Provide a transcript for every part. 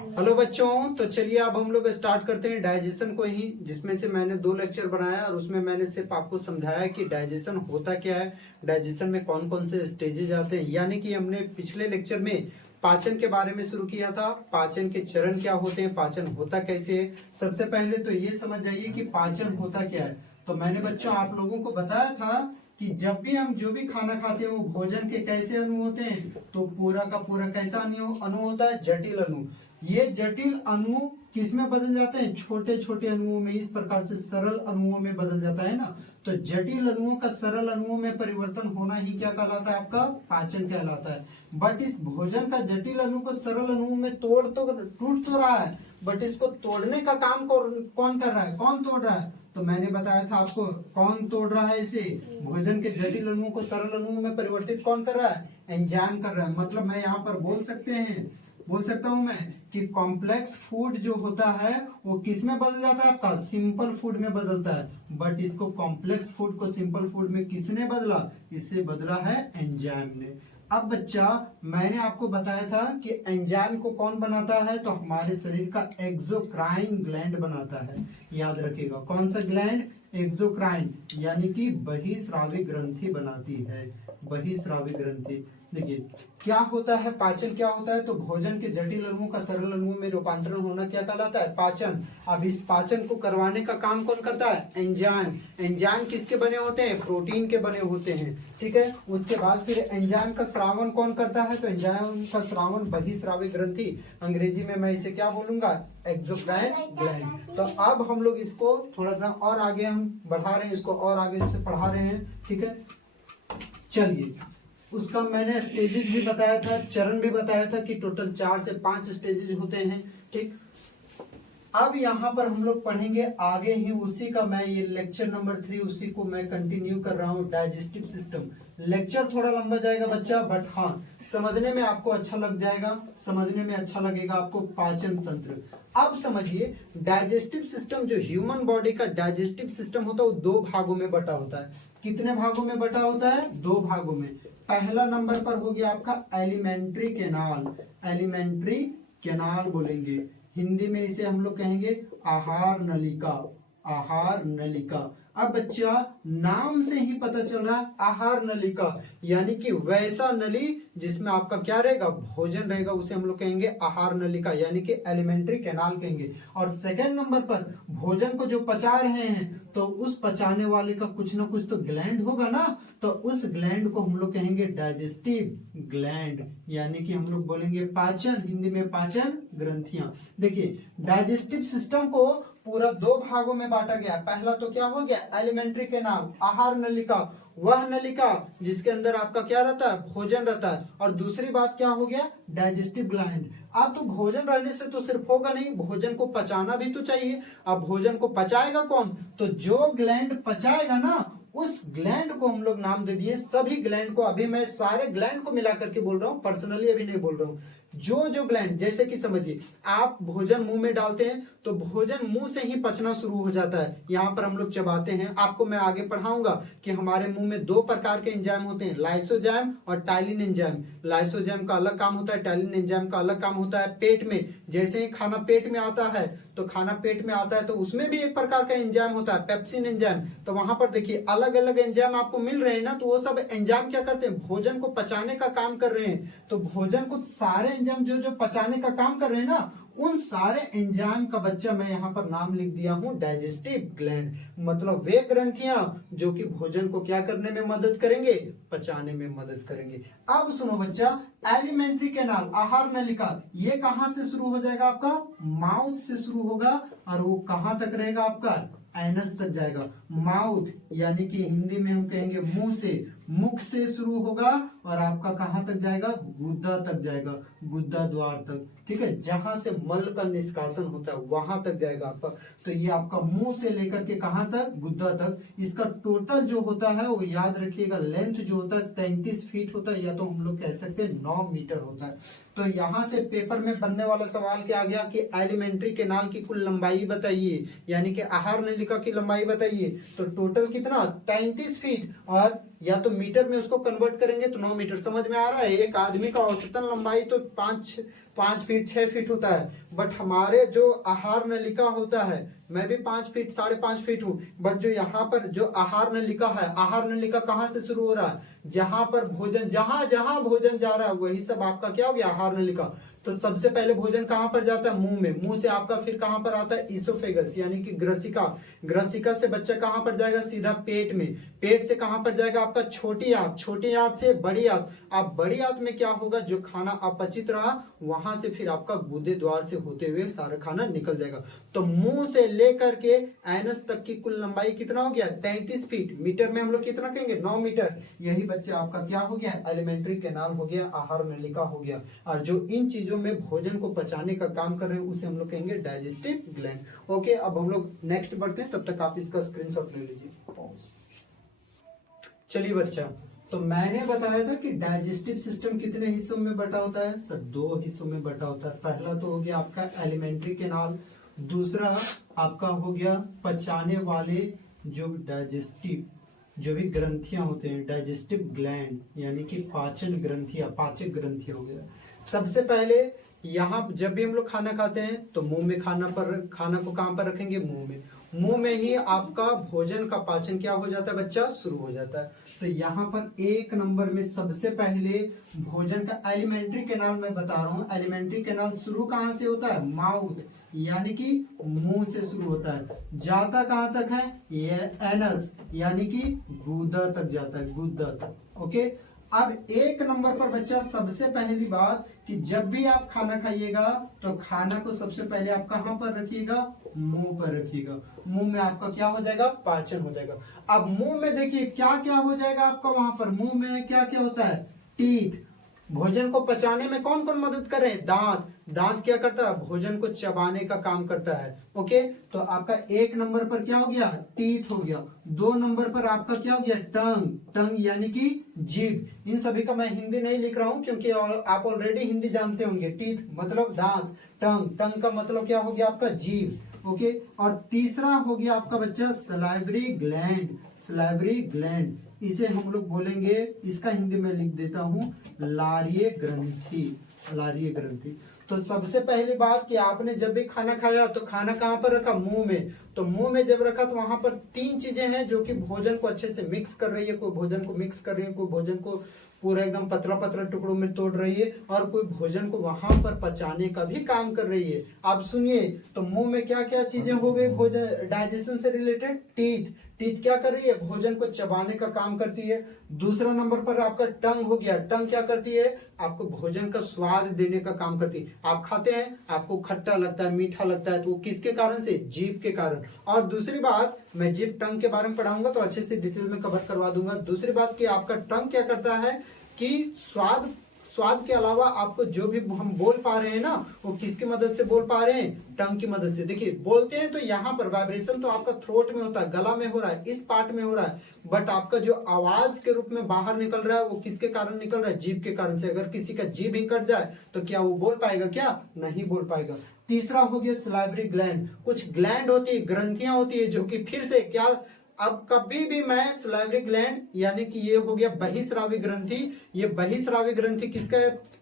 Hello बच्चों, तो चलिए अब हम लोग स्टार्ट करते हैं डाइजेशन को ही, जिसमें से मैंने 2 लेक्चर बनाया और उसमें मैंने सिर्फ आपको समझाया कि डाइजेशन होता क्या है, डाइजेशन में कौन कौन से स्टेजेस आते हैं। यानी कि हमने पिछले लेक्चर में पाचन के बारे में शुरू किया था। पाचन के चरण क्या होते हैं, पाचन होता कैसे है। सबसे पहले तो ये समझ जाइए कि पाचन होता क्या है। तो मैंने बच्चों आप लोगों को बताया था कि जब भी हम जो भी खाना खाते हैं वो भोजन के कैसे अणु होते हैं, तो पूरा का पूरा कैसा अणु होता है, जटिल अणु। ये जटिल अणु किसमें बदल जाते हैं, छोटे छोटे अणुओं में, इस प्रकार से सरल अणुओं में बदल जाता है ना। तो जटिल अणुओं का सरल अणुओं में परिवर्तन होना ही क्या कहलाता है, आपका पाचन कहलाता है। बट इस भोजन का जटिल अणु को सरल अणुओं में टूट तो रहा है, बट इसको तोड़ने का काम कौन कर रहा है, कौन तोड़ रहा है। तो मैंने बताया था आपको कौन तोड़ रहा है इसे, भोजन के जटिल अणुओं को सरल अणुओं में परिवर्तित कौन कर रहा है, एंजाइम कर रहा है। मतलब मैं यहाँ पर बोल सकता हूं मैं कि कॉम्प्लेक्स फूड जो होता है वो किस में बदल जाता है, आपका सिंपल फूड में बदलता है। बट इसको कॉम्प्लेक्स फूड को सिंपल फूड में किसने बदला, इससे बदला है एंजाइम ने। अब बच्चा मैंने आपको बताया था कि एंजाइम को कौन बनाता है, तो हमारे शरीर का एक्सोक्राइन ग्लैंड बनाता है। याद रखिएगा कौन सा ग्लैंड, एक्सोक्राइन, यानी कि बहिस्रावी ग्रंथि बनाती है, बहिस्रावी ग्रंथि। देखिए क्या होता है, पाचन क्या होता है, तो भोजन के जटिल अणुओं का सरल अणुओं में रूपांतरण होना क्या कहलाता है, पाचन। अब इस पाचन को करवाने का काम कौन करता है, एंजाइम। एंजाइम किसके बने होते हैं, प्रोटीन के बने होते हैं, ठीक है। उसके बाद फिर एंजाइम का स्रावन कौन करता है, तो एंजाइम का स्रावन बहिस्रावी ग्रंथि, अंग्रेजी में मैं इसे क्या बोलूंगा, एक्सोक्राइन ग्लैंड। तो अब हम लोग इसको थोड़ा सा और आगे हम बढ़ा रहे हैं, इसको और आगे से पढ़ा रहे हैं, ठीक है। चलिए उसका मैंने स्टेजेस भी बताया था, चरण भी बताया था कि टोटल 4 से 5 स्टेजेस होते हैं, ठीक। अब यहाँ पर हम लोग पढ़ेंगे आगे ही उसी का, मैं ये लेक्चर नंबर 3 उसी को मैं कंटिन्यू कर रहा हूँ, डाइजेस्टिव सिस्टम। लेक्चर थोड़ा लंबा जाएगा बच्चा, बट हाँ समझने में आपको अच्छा लग जाएगा, समझने में अच्छा लगेगा आपको पाचन तंत्र। अब समझिए डाइजेस्टिव सिस्टम, जो ह्यूमन बॉडी का डाइजेस्टिव सिस्टम होता है वो 2 भागों में बटा होता है। कितने भागों में बटा होता है, 2 भागों में। पहला नंबर पर हो गया आपका एलिमेंट्री कैनाल, एलिमेंट्री कैनाल बोलेंगे, हिंदी में इसे हम लोग कहेंगे आहार नलिका, आहार नलिका। अब बच्चा नाम से ही पता चल रहा है आहार नलिका, यानी कि वैसा नली जिसमें आपका क्या रहेगा, भोजन रहेगा, उसे हम लोग कहेंगे आहार नलिका, यानी कि एलिमेंट्री कैनाल कहेंगे। और सेकंड नंबर पर भोजन को जो पचा रहे हैं, तो उस पचाने वाले का कुछ ना कुछ तो ग्लैंड होगा ना, तो उस ग्लैंड को हम लोग कहेंगे डाइजेस्टिव ग्लैंड, यानी कि हम लोग बोलेंगे पाचन, हिंदी में पाचन ग्रंथियां। देखिए डाइजेस्टिव सिस्टम को पूरा 2 भागों में बांटा गया। पहला तो क्या हो गया, एलिमेंट्री कैनाल, आहार नलिका, वह नलिका जिसके अंदर आपका क्या रहता है, भोजन रहता है। और दूसरी बात क्या हो गया, डाइजेस्टिव ग्लैंड। अब तो भोजन रहने से तो सिर्फ होगा नहीं, भोजन को पचाना भी तो चाहिए। अब भोजन को पचाएगा कौन, तो जो ग्लैंड पचाएगा ना, उस ग्लैंड को हम लोग नाम दे दिए, सभी ग्लैंड को। अभी मैं सारे ग्लैंड को मिला करके बोल रहा हूं, पर्सनली अभी नहीं बोल रहा हूं। जो ग्लैंड, जैसे कि समझिए आप भोजन मुंह में डालते हैं तो भोजन मुंह से ही पचना शुरू हो जाता है, यहाँ पर हम लोग चबाते हैं। आपको मैं आगे पढ़ाऊंगा कि हमारे मुंह में 2 प्रकार के एंजाइम होते हैं, लाइसोजाइम और टाइलिन एंजाइम। लाइसोजाइम का अलग काम होता है, टाइलिन एंजाइम का अलग काम होता है। पेट में जैसे ही खाना पेट में आता है, तो खाना पेट में आता है तो उसमें भी एक प्रकार का एंजाइम होता है, पेप्सिन एंजाइम। तो वहां पर देखिए अलग अलग एंजाइम आपको मिल रहे हैं ना, तो वो सब एंजाइम क्या करते हैं, भोजन को पचाने का काम कर रहे हैं। तो भोजन को सारे एंजाइम जो पचाने का काम कर रहे हैं ना, उन सारे एंजाइम का बच्चा मैं यहाँ पर नाम लिख दिया हूं डाइजेस्टिव ग्लैंड। मतलब वे ग्रंथियां जो कि भोजन को क्या करने में मदद करेंगे, पचाने में मदद करेंगे। अब सुनो बच्चा, एलिमेंट्री कैनाल, आहार नलिका, ये कहां से शुरू हो जाएगा, आपका माउथ से शुरू होगा, और वो कहां तक रहेगा, आपका एनस तक जाएगा। माउथ यानी कि हिंदी में हम कहेंगे मुंह से, मुख से शुरू होगा और आपका कहां तक जाएगा, गुद्दा तक जाएगा, गुद्दा द्वार तक, ठीक है। जहां से मल का निष्कासन होता है वहां तक जाएगा आपका। तो ये आपका मुंह से लेकर के कहां तक, गुद्दा तक। इसका टोटल जो होता है वो याद रखिएगा, लेंथ जो होता है 33 फीट होता है, या तो हम लोग कह सकते हैं 9 मीटर होता है। तो यहाँ से पेपर में बनने वाला सवाल क्या आ गया कि एलिमेंट्री कैनाल की कुल लंबाई बताइए, यानी कि आहार नलिका की लंबाई बताइए। तो टोटल कितना, 33 फीट, और या तो मीटर में उसको कन्वर्ट करेंगे तो 9 मीटर। समझ में आ रहा है, एक आदमी का औसतन लंबाई तो 5 5 फीट 6 फीट होता है, बट हमारे जो आहार नलिका होता है, मैं भी 5 फीट 5.5 फीट हूँ, बट जो यहाँ पर जो आहार नलिका है, आहार नलिका कहाँ से शुरू हो रहा है, जहां पर भोजन, जहां जहां भोजन जा रहा है वही सब आपका क्या हो गया, आहार नलिका। तो सबसे पहले भोजन कहां पर जाता है, मुंह में, मुंह से आपका फिर कहां पर आता है, इसोफेगस यानी कि ग्रसिका, ग्रसिका से बच्चा कहां पर जाएगा, सीधा पेट में, पेट से कहां पर जाएगा आपका छोटी आंत, छोटी आंत से बड़ी आंत, अब बड़ी आंत में क्या होगा, जो खाना अपचित रहा वहां से फिर आपका गुदे द्वार से होते हुए सारा खाना निकल जाएगा। तो मुंह से लेकर के एनस तक की कुल लंबाई कितना हो गया, 33 फीट, मीटर में हम लोग कितना कहेंगे, 9 मीटर। यही बच्चे आपका क्या हो गया, एलिमेंट्री कैनाल हो गया, आहार नलिका हो गया। और जो इन चीजों में भोजन को पचाने का काम कर रहे हैं उसे हम लोग कहेंगे डाइजेस्टिव ग्लैंड। ओके, अब हम लोग नेक्स्ट बढ़ते हैं, तब तक आप इसका स्क्रीनशॉट ले लीजिए। चलिए बच्चा, तो मैंने बताया था कि डाइजेस्टिव सिस्टम कितने हिस्सों में बटा होता है सर, 2 हिस्सों में बटा होता है। पहला तो हो गया आपका एलिमेंट्री कैनाल, दूसरा आपका हो गया पचाने वाले जो डाइजेस्टिव जो भी ग्रंथियां होते हैं, डाइजेस्टिव ग्लैंड यानी कि पाचन ग्रंथियां, पाचक ग्रंथियां हो गया। सबसे पहले यहाँ जब भी हम लोग खाना खाते हैं तो मुंह में खाना को कहां पर रखेंगे, मुंह में, मुंह में ही आपका भोजन का पाचन क्या हो जाता है बच्चा, शुरू हो जाता है। तो यहाँ पर 1 नंबर में सबसे पहले भोजन का एलिमेंट्री कैनाल मैं बता रहा हूँ, एलिमेंट्री कैनाल शुरू कहां से होता है, माउथ यानी कि मुंह से शुरू होता है, जाता कहां तक है, ये एनस यानी कि गुदा तक जाता है, गुदा तक। ओके, अब 1 नंबर पर बच्चा सबसे पहली बात कि जब भी आप खाना खाइएगा तो खाना को सबसे पहले आप कहां पर रखिएगा, मुंह पर रखिएगा, मुंह में आपका क्या हो जाएगा, पाचन हो जाएगा। अब मुंह में देखिए क्या क्या हो जाएगा आपका, वहां पर मुंह में क्या क्या होता है, टीथ, भोजन को पचाने में कौन कौन मदद कर रहे हैं, दांत, दांत क्या करता है, भोजन को चबाने का काम करता है। ओके, तो आपका 1 नंबर पर क्या हो गया, टीथ हो गया। 2 नंबर पर आपका क्या हो गया, टंग, टंग यानी कि जीभ। इन सभी का मैं हिंदी नहीं लिख रहा हूं क्योंकि आप ऑलरेडी हिंदी जानते होंगे। टीथ मतलब दांत, टंग, टंग का मतलब क्या हो गया आपका, जीभ। ओके, और तीसरा हो गया आपका बच्चा सलाइवरी ग्लैंड, सलाइवरी ग्लैंड, इसे हम लोग बोलेंगे, इसका हिंदी में लिख देता हूं, लारीय ग्रंथि, लारीय ग्रंथि। तो सबसे पहली बात कि आपने जब भी खाना खाया तो खाना कहां पर रखा, मुंह में। तो मुंह में जब रखा तो वहां पर 3 चीजें हैं जो कि भोजन को अच्छे से मिक्स कर रही है, कोई भोजन को मिक्स कर रही है, कोई भोजन को पूरा एकदम पतला पतला टुकड़ों में तोड़ रही है, और कोई भोजन को वहां पर पचाने का भी काम कर रही है। आप सुनिए, तो मुंह में क्या क्या चीजें हो गई भोजन डाइजेशन से रिलेटेड, टीथ, टीथ क्या कर रही है, भोजन को चबाने का काम करती है। दूसरा नंबर पर आपका टंग हो गया, टंग क्या करती है, आपको भोजन का स्वाद देने का काम करती है। आप खाते हैं, आपको खट्टा लगता है, मीठा लगता है, तो किसके कारण से, जीभ के कारण। और दूसरी बात, मैं जीभ टंग के बारे में पढ़ाऊंगा तो अच्छे से डिटेल में कवर करवा दूंगा। दूसरी बात कि आपका टंग क्या करता है कि स्वाद के अलावा आपको जो भी हम बोल पा रहे हैं ना, वो किसकी मदद से बोल पा रहे हैं, टंग की मदद से। देखिए बोलते हैं तो यहाँ पर वाइब्रेशन तो आपका थ्रोट में होता है, गला में हो रहा है, इस पार्ट में हो रहा है, बट आपका जो आवाज के रूप में बाहर निकल रहा है वो किसके कारण निकल रहा है, जीभ के कारण से। अगर किसी का जीभ ही कट जाए तो क्या वो बोल पाएगा, क्या नहीं बोल पाएगा। तीसरा हो गया सलाइवरी ग्लैंड, कुछ ग्लैंड होती है, ग्रंथियां होती है जो कि फिर से क्या, अब कभी भी मैं सलाइवरी ग्लैंड यानी कि ये हो गया बहिस्रावी ग्रंथि, ये बहिस्रावी ग्रंथि किसका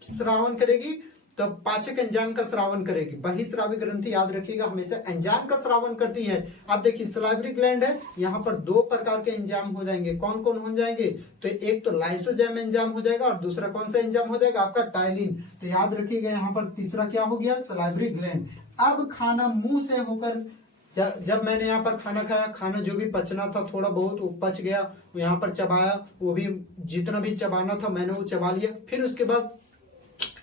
श्रावण करेगी, तो पाचक एंजाइम का श्रावण करेगी। बहिस्रावी ग्रंथि याद रखिएगा हमेशा एंजाइम का श्रावण करती है। अब देखिए सलाइवरी ग्लैंड है, यहाँ पर 2 प्रकार के एंजाइम हो जाएंगे, कौन कौन हो जाएंगे, तो एक तो लाइसोजाइम एंजाइम हो जाएगा और दूसरा कौन सा एंजाइम हो जाएगा आपका, टाइलिन। तो याद रखिएगा यहाँ पर तीसरा क्या हो गया, सलाइवरी ग्लैंड। अब खाना मुंह से होकर, जब मैंने यहाँ पर खाना खाया, खाना जो भी पचना था थोड़ा बहुत वो पच गया, यहाँ पर चबाया, वो भी जितना भी चबाना था मैंने वो चबा लिया। फिर उसके बाद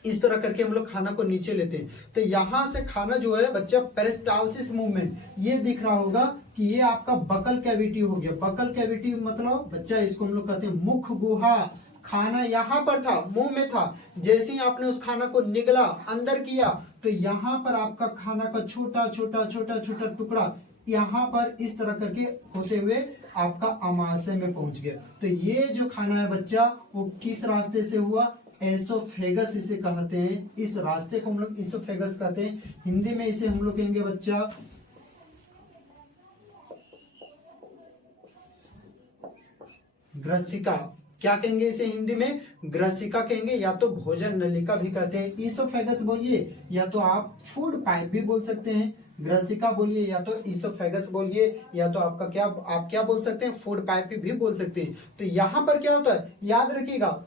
इस तरह करके हम लोग खाना को नीचे लेते हैं। तो यहां से खाना जो है बच्चा पेरिस्टालसिस मूवमेंट, ये दिख रहा होगा कि ये आपका बकल कैविटी हो गया। बकल कैविटी मतलब बच्चा इसको हम लोग कहते हैं मुख गुहा। खाना यहाँ पर था, मुंह में था, जैसे ही आपने उस खाना को निगला, अंदर किया, तो यहाँ पर आपका खाना का छोटा छोटा छोटा छोटा टुकड़ा यहाँ पर इस तरह करके होते हुए आपका अमाशय में पहुंच गया। तो ये जो खाना है बच्चा वो किस रास्ते से हुआ, एसोफेगस इसे कहते हैं। इस रास्ते को हम लोग एसोफेगस कहते हैं, हिंदी में इसे हम लोग कहेंगे बच्चा ग्रसिका। क्या कहेंगे इसे हिंदी में? ग्रसिका कहेंगे, या तो भोजन नलिका भी कहते हैं। ईसोफेगस बोलिए या तो आप फूड पाइप भी बोल सकते हैं। ग्रसिका बोलिए या तो ईसोफेगस बोलिए या तो आपका क्या, आप क्या बोल सकते हैं? फूड पाइप भी बोल सकते हैं। तो यहाँ पर क्या होता है, याद रखिएगा,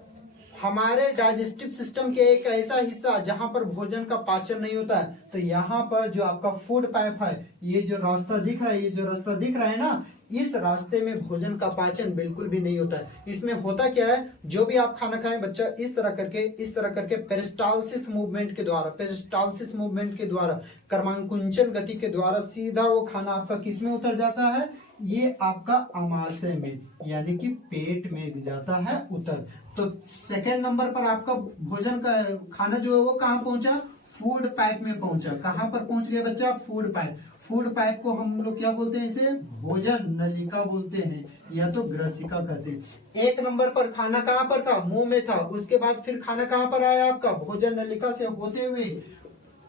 हमारे डाइजेस्टिव सिस्टम के एक ऐसा हिस्सा जहां पर भोजन का पाचन नहीं होता है, तो यहाँ पर जो आपका फूड पाइप है, ये जो रास्ता दिख रहा है, ये जो रास्ता दिख रहा है ना, इस रास्ते में भोजन का पाचन बिल्कुल भी नहीं होता है। इसमें होता क्या है, जो भी आप खाना खाएं बच्चा, इस तरह करके पेरिस्टालसिस मूवमेंट के द्वारा, कर्मांकुंचन गति के द्वारा सीधा वो खाना आपका किस में उतर जाता है? ये आपका अमाशय में, यानी कि पेट में जाता है उतर। तो सेकेंड नंबर पर आपका भोजन का खाना जो है वो कहाँ पहुंचा? फूड पाइप में पहुंचा। कहां पर पहुंच गया बच्चा? Food pipe. फूड पाइप को हम लोग क्या बोलते हैं? इसे भोजन नलिका बोलते हैं या तो ग्रसिका कहते हैं। एक नंबर पर खाना कहां पर था? मुंह में था। उसके बाद फिर खाना कहां पर आया आपका? भोजन नलिका से होते हुए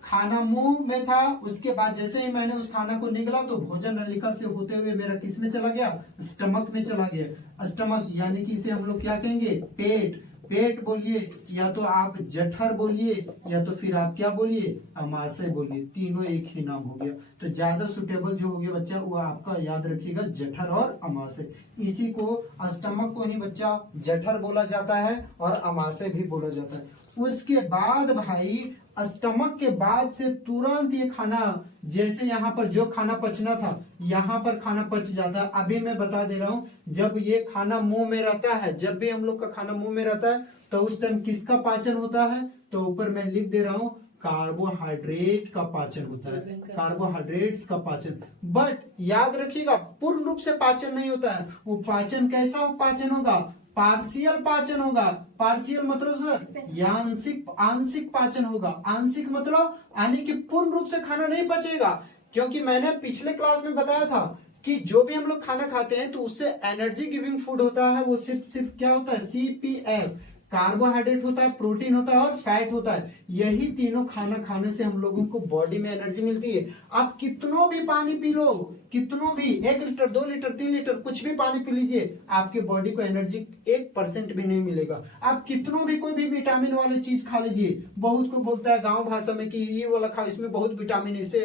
खाना मुंह में था। उसके बाद जैसे ही मैंने उस खाना को निगला तो भोजन नलिका से होते हुए मेरा किस में चला गया? स्टमक में चला गया। स्टमक यानी कि इसे हम लोग क्या कहेंगे? पेट। पेट बोलिए या तो आप जठर बोलिए या तो फिर आप क्या बोलिए? अमाशय बोलिए। तीनों एक ही नाम हो गया। तो ज्यादा सुटेबल जो हो गया बच्चा वो आपका याद रखिएगा, जठर और अमाशय। इसी को स्टमक को ही बच्चा जठर बोला जाता है और अमाशय भी बोला जाता है। उसके बाद भाई स्टमक के बाद से तुरंत ये खाना, जैसे यहाँ पर जो खाना पचना था यहाँ पर खाना पच जाता है। अभी मैं बता दे रहा हूँ, जब ये खाना मुंह में रहता है, जब भी हम लोग का खाना मुंह में रहता है तो उस टाइम किसका पाचन होता है? तो ऊपर मैं लिख दे रहा हूँ, कार्बोहाइड्रेट का पाचन होता है, कार्बोहाइड्रेट्स का पाचन। बट याद रखिएगा, पूर्ण रूप से पाचन नहीं होता है। वो पाचन कैसा पाचन होगा? पार्शियल पाचन होगा। पार्शियल मतलब सर आंशिक पाचन होगा। आंशिक मतलब यानी कि पूर्ण रूप से खाना नहीं पचेगा। क्योंकि मैंने पिछले क्लास में बताया था कि जो भी हम लोग खाना खाते हैं तो उससे एनर्जी गिविंग फूड होता है, वो सिर्फ क्या होता है? CPF, कार्बोहाइड्रेट होता है, प्रोटीन होता है और फैट होता है। यही तीनों खाना खाने से हम लोगों को बॉडी में एनर्जी मिलती है। आप कितनों भी पानी पी लो, कितनों भी 1 लीटर 2 लीटर 3 लीटर कुछ भी पानी पी लीजिए, आपके बॉडी को एनर्जी 1% भी नहीं मिलेगा। आप कितनों भी कोई भी विटामिन वाली चीज खा लीजिए, बहुत को बोलता है गांव भाषा में कि ये वाला खाओ, इसमें बहुत विटामिन, इससे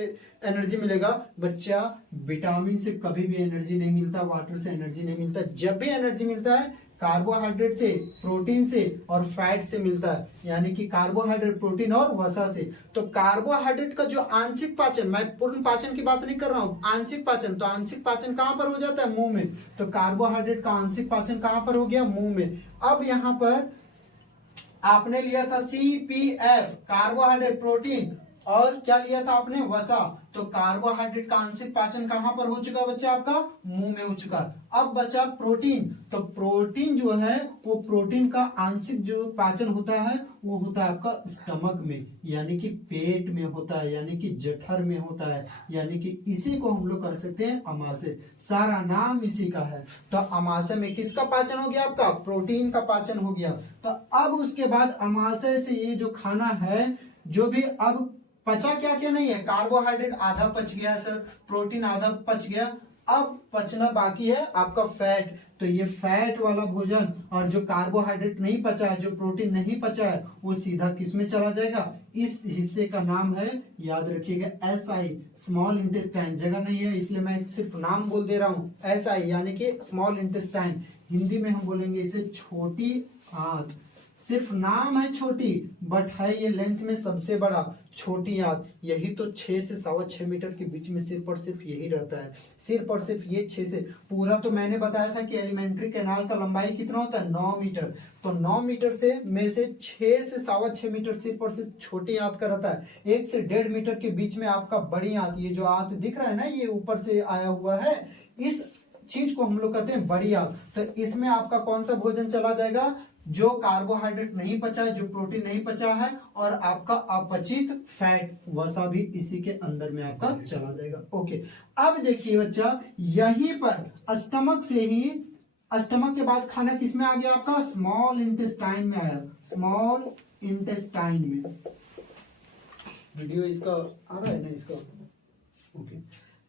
एनर्जी मिलेगा। बच्चा, विटामिन से कभी भी एनर्जी नहीं मिलता, वाटर से एनर्जी नहीं मिलता। जब भी एनर्जी मिलता है कार्बोहाइड्रेट से, प्रोटीन से और फैट से मिलता है, यानी कि कार्बोहाइड्रेट, प्रोटीन और वसा से। तो कार्बोहाइड्रेट का जो आंशिक पाचन, मैं पूर्ण पाचन की बात नहीं कर रहा हूं, आंशिक पाचन, तो आंशिक पाचन कहां पर हो जाता है? मुंह में। तो कार्बोहाइड्रेट का आंशिक पाचन कहां पर हो गया? मुंह में। अब यहां पर आपने लिया था CPF, कार्बोहाइड्रेट, प्रोटीन, और क्या लिया था आपने? वसा। तो कार्बोहाइड्रेट का आंशिक पाचन कहां पर हो चुका बच्चा? आपका मुंह में हो चुका। अब बचा प्रोटीन। तो प्रोटीन जो है वो, प्रोटीन का आंशिक जो पाचन होता है वो होता है आपका स्टमक में, यानी कि पेट में होता है, यानी कि जठर में होता है, यानी कि इसी को हम लोग कर सकते हैं अमाशय। सारा नाम इसी का है। तो अमाशय में किसका पाचन हो गया? आपका प्रोटीन का पाचन हो गया। तो अब उसके बाद अमाशय से ये जो खाना है, जो भी अब पचा क्या क्या नहीं है? कार्बोहाइड्रेट आधा पच गया सर, प्रोटीन आधा पच गया। अब पचना बाकी है आपका फैट। तो ये फैट वाला भोजन और जो कार्बोहाइड्रेट नहीं पचा है, जो प्रोटीन नहीं पचा है, वो सीधा किस में चला जाएगा? इस हिस्से का नाम है, याद रखिएगा, SI, स्मॉल इंटेस्टाइन। जगह नहीं है इसलिए मैं सिर्फ नाम बोल दे रहा हूं, SI यानी कि स्मॉल इंटेस्टाइन। हिंदी में हम बोलेंगे इसे छोटी आंत। सिर्फ नाम है छोटी, बट है ये लेंथ में सबसे बड़ा। छोटी आंत, यही तो 6 से 6.25 मीटर के बीच में सिर्फ और सिर्फ यही रहता है। सिर्फ और सिर्फ ये 6 से, पूरा तो मैंने बताया था कि एलिमेंट्री कैनाल का लंबाई कितना होता है? 9 मीटर। तो 9 मीटर से में से 6 से 6.25 मीटर सिर्फ और सिर्फ छोटी आंत का रहता है। 1 से 1.5 मीटर के बीच में आपका बड़ी आंत, ये जो आंत दिख रहा है ना, ये ऊपर से आया हुआ है, इस चीज को हम लोग कहते हैं बड़ी आंत। तो इसमें आपका कौन सा भोजन चला जाएगा? जो कार्बोहाइड्रेट नहीं पचा है, जो प्रोटीन नहीं पचा है, और आपका अपचित फैट, वसा भी इसी के अंदर में आपका चला जाएगा। ओके, अब देखिए बच्चा, यहीं पर स्टमक से ही, स्टमक के बाद खाना किस में आ गया? आपका स्मॉल इंटेस्टाइन में आया। स्मॉल इंटेस्टाइन में, वीडियो इसका आ रहा है ना इसका? ओके,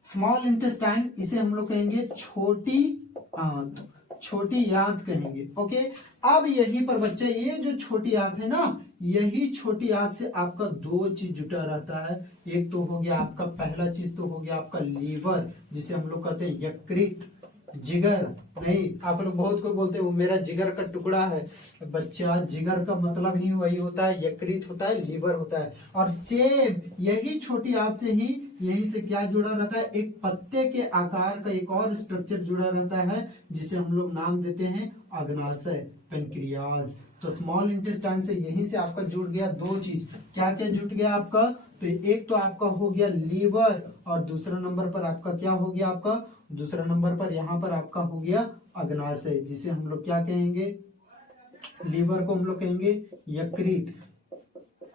स्मॉल इंटेस्टाइन, इसे हम लोग कहेंगे छोटी आंत। छोटी आंत कहेंगे। ओके, अब यहीं पर बच्चे ये जो छोटी आंत है ना, यही छोटी आंत से आपका दो चीज जुटा रहता है। एक तो हो गया आपका, पहला चीज तो हो गया आपका लीवर, जिसे हम लोग कहते हैं यकृत। जिगर नहीं, आप लोग बहुत कोई बोलते हैं वो मेरा जिगर का टुकड़ा है। बच्चा, जिगर का मतलब ही वही होता है, यकृत होता है, लीवर होता है। और सेम यही छोटी आंत से ही यहीं से क्या जुड़ा रहता है, एक पत्ते के आकार का एक और स्ट्रक्चर जुड़ा रहता है, जिसे हम लोग नाम देते हैं अग्नाशय, पेनक्रियाज। तो स्मॉल इंटेस्टाइन से यहीं से आपका जुड़ गया दो चीज। क्या क्या जुट गया आपका, तो एक तो आपका हो गया लीवर, और दूसरा नंबर पर आपका क्या हो गया, आपका दूसरा नंबर पर यहाँ पर आपका हो गया अग्नाशय, जिसे हम लोग क्या कहेंगे, लीवर को हम लोग कहेंगे यकृत,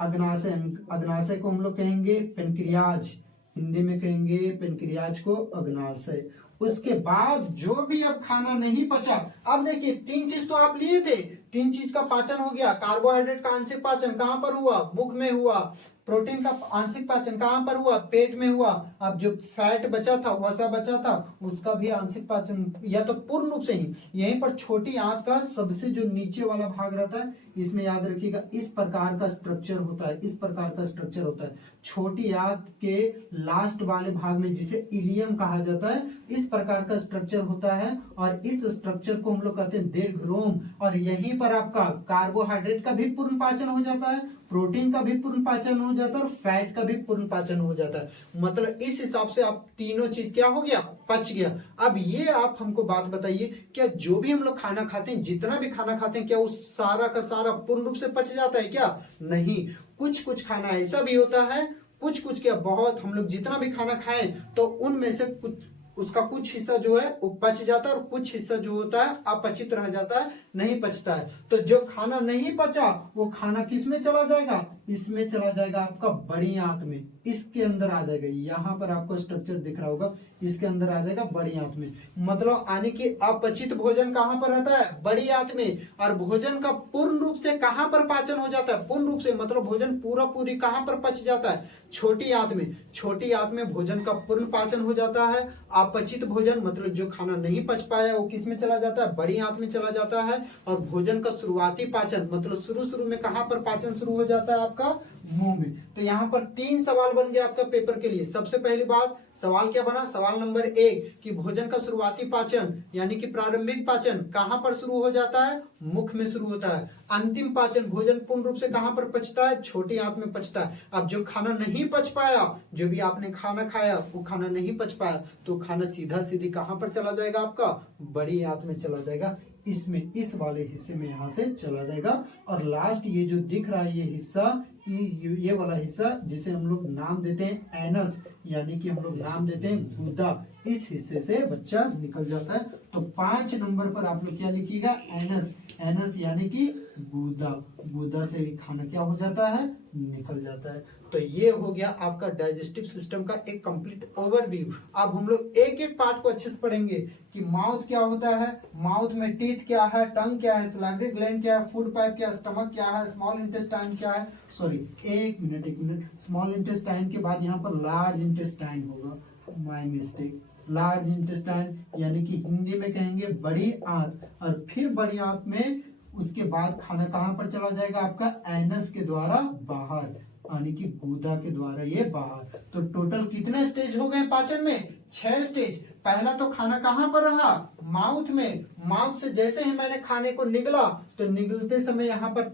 अग्नाशय अग्नाशय को हम लोग कहेंगे पेनक्रियाज, हिंदी में कहेंगे पेनक्रियाज को अग्नाशय। उसके बाद जो भी अब खाना नहीं पचा, अब देखिए तीन चीज तो आप लिए थे, तीन चीज का पाचन हो गया। कार्बोहाइड्रेट का आंशिक पाचन कहां पर हुआ, मुख में हुआ। प्रोटीन का आंशिक पाचन कहां पर हुआ, पेट में हुआ। अब जो फैट बचा था, वसा बचा था, उसका भी आंशिक पाचन या तो पूर्ण रूप से ही यहीं पर छोटी आंत का सबसे जो नीचे वाला भाग रहता है, इसमें याद रखिएगा इस प्रकार का स्ट्रक्चर होता है, इस प्रकार का स्ट्रक्चर होता है। छोटी आंत के लास्ट वाले भाग में, जिसे इलियम कहा जाता है, इस प्रकार का स्ट्रक्चर होता है। और इस स्ट्रक्चर को हम लोग कहते हैं दीर्घरोम। और यहीं पर आपका कार्बोहाइड्रेट का भी पूर्ण पाचन हो जाता है, प्रोटीन का भी पूर्ण पाचन हो जाता है, और फैट का भी पूर्ण पाचन हो जाता है। मतलब इस हिसाब से आप तीनों चीज क्या हो गया, पच गया। अब ये आप हमको बात बताइए, क्या जो भी हम लोग खाना खाते हैं, जितना भी खाना खाते हैं, क्या उस सारा का सारा पूर्ण रूप से पच जाता है क्या, नहीं। कुछ कुछ खाना ऐसा भी होता है, कुछ कुछ क्या बहुत, हम लोग जितना भी खाना खाएं तो उनमें से कुछ उसका कुछ हिस्सा जो है वो पच जाता है, और कुछ हिस्सा जो होता है अपचित रह जाता है, नहीं पचता है। तो जो खाना नहीं पचा वो खाना किस में चला जाएगा, इसमें चला जाएगा आपका बड़ी आंत में, इसके अंदर आ जाएगा। यहाँ पर आपको स्ट्रक्चर दिख रहा होगा, इसके अंदर आ जाएगा बड़ी आंत में। मतलब आने की अपचित भोजन कहां पर रहता है, बड़ी आंत में। और भोजन का पूर्ण रूप से कहां पर पाचन हो जाता है, पूर्ण रूप से मतलब भोजन पूरा पूरी कहां पर पच जाता है, छोटी आंत में। छोटी आंत में भोजन का पूर्ण पाचन हो जाता है। अपचित भोजन मतलब जो खाना नहीं पच पाया वो किस में चला जाता है, बड़ी आंत में चला जाता है। और भोजन का शुरुआती पाचन मतलब शुरू में कहां पर पाचन शुरू हो जाता है, आपका मुंह में। तो यहाँ पर तीन सवाल बन गया आपका पेपर के लिए। सबसे पहली बात, सवाल क्या बना, सवाल नंबर 1 कि भोजन का शुरुआती पाचन यानी कि प्रारंभिक पाचन कहां पर शुरू हो जाता है, मुख में शुरू होता है। अंतिम पाचन, भोजन पूर्ण रूप से कहां पर पचता है, छोटी आंत में पचता है। अब जो खाना नहीं पच पाया, जो भी आपने खाना खाया वो खाना नहीं पच पाया, तो खाना सीधा सीधी कहां पर चला जाएगा, आपका बड़ी आंत में चला जाएगा। इसमें इस वाले हिस्से में यहां से चला जाएगा। और लास्ट ये जो दिख रहा है ये हिस्सा, ये वाला हिस्सा जिसे हम लोग नाम देते हैं एनस, यानी कि हम लोग नाम देते हैं गुदा, इस हिस्से से बच्चा निकल जाता है। तो 5 नंबर पर आप लोग क्या लिखिएगा, एनस। एनस यानी कि गुदा, गुदा से खाना क्या हो जाता है, निकल जाता है। तो ये हो गया आपका डाइजेस्टिव सिस्टम का एक कंप्लीट ओवरव्यू। अब हम लोग एक एक पार्ट को अच्छे से पढ़ेंगे कि माउथ क्या होता है, माउथ में टीथ क्या है, टंग क्या है, सलाइवरी ग्लैंड क्या है, फूड पाइप क्या है, स्टमक क्या है, स्मॉल इंटेस्टाइन क्या है, सॉरी एक मिनट, स्मॉल इंटेस्टाइन के बाद यहाँ पर लार्ज इंटेस्टाइन होगा, माय मिस्टेक। लार्ज इंटेस्टाइन यानी कि हिंदी में कहेंगे बड़ी आंत। और फिर बड़ी आंत में उसके बाद खाना कहां पर चला जाएगा, आपका एनस के द्वारा बाहर, यानी कि गुदा के द्वारा ये बाहर। तो टोटल कितने स्टेज हो गए पाचन में, 6 स्टेज। पहला तो खाना कहां पर रहा, माउथ में। माउथ से जैसे ही मैंने खाने को निगला, तो निगलते समय यहाँ पर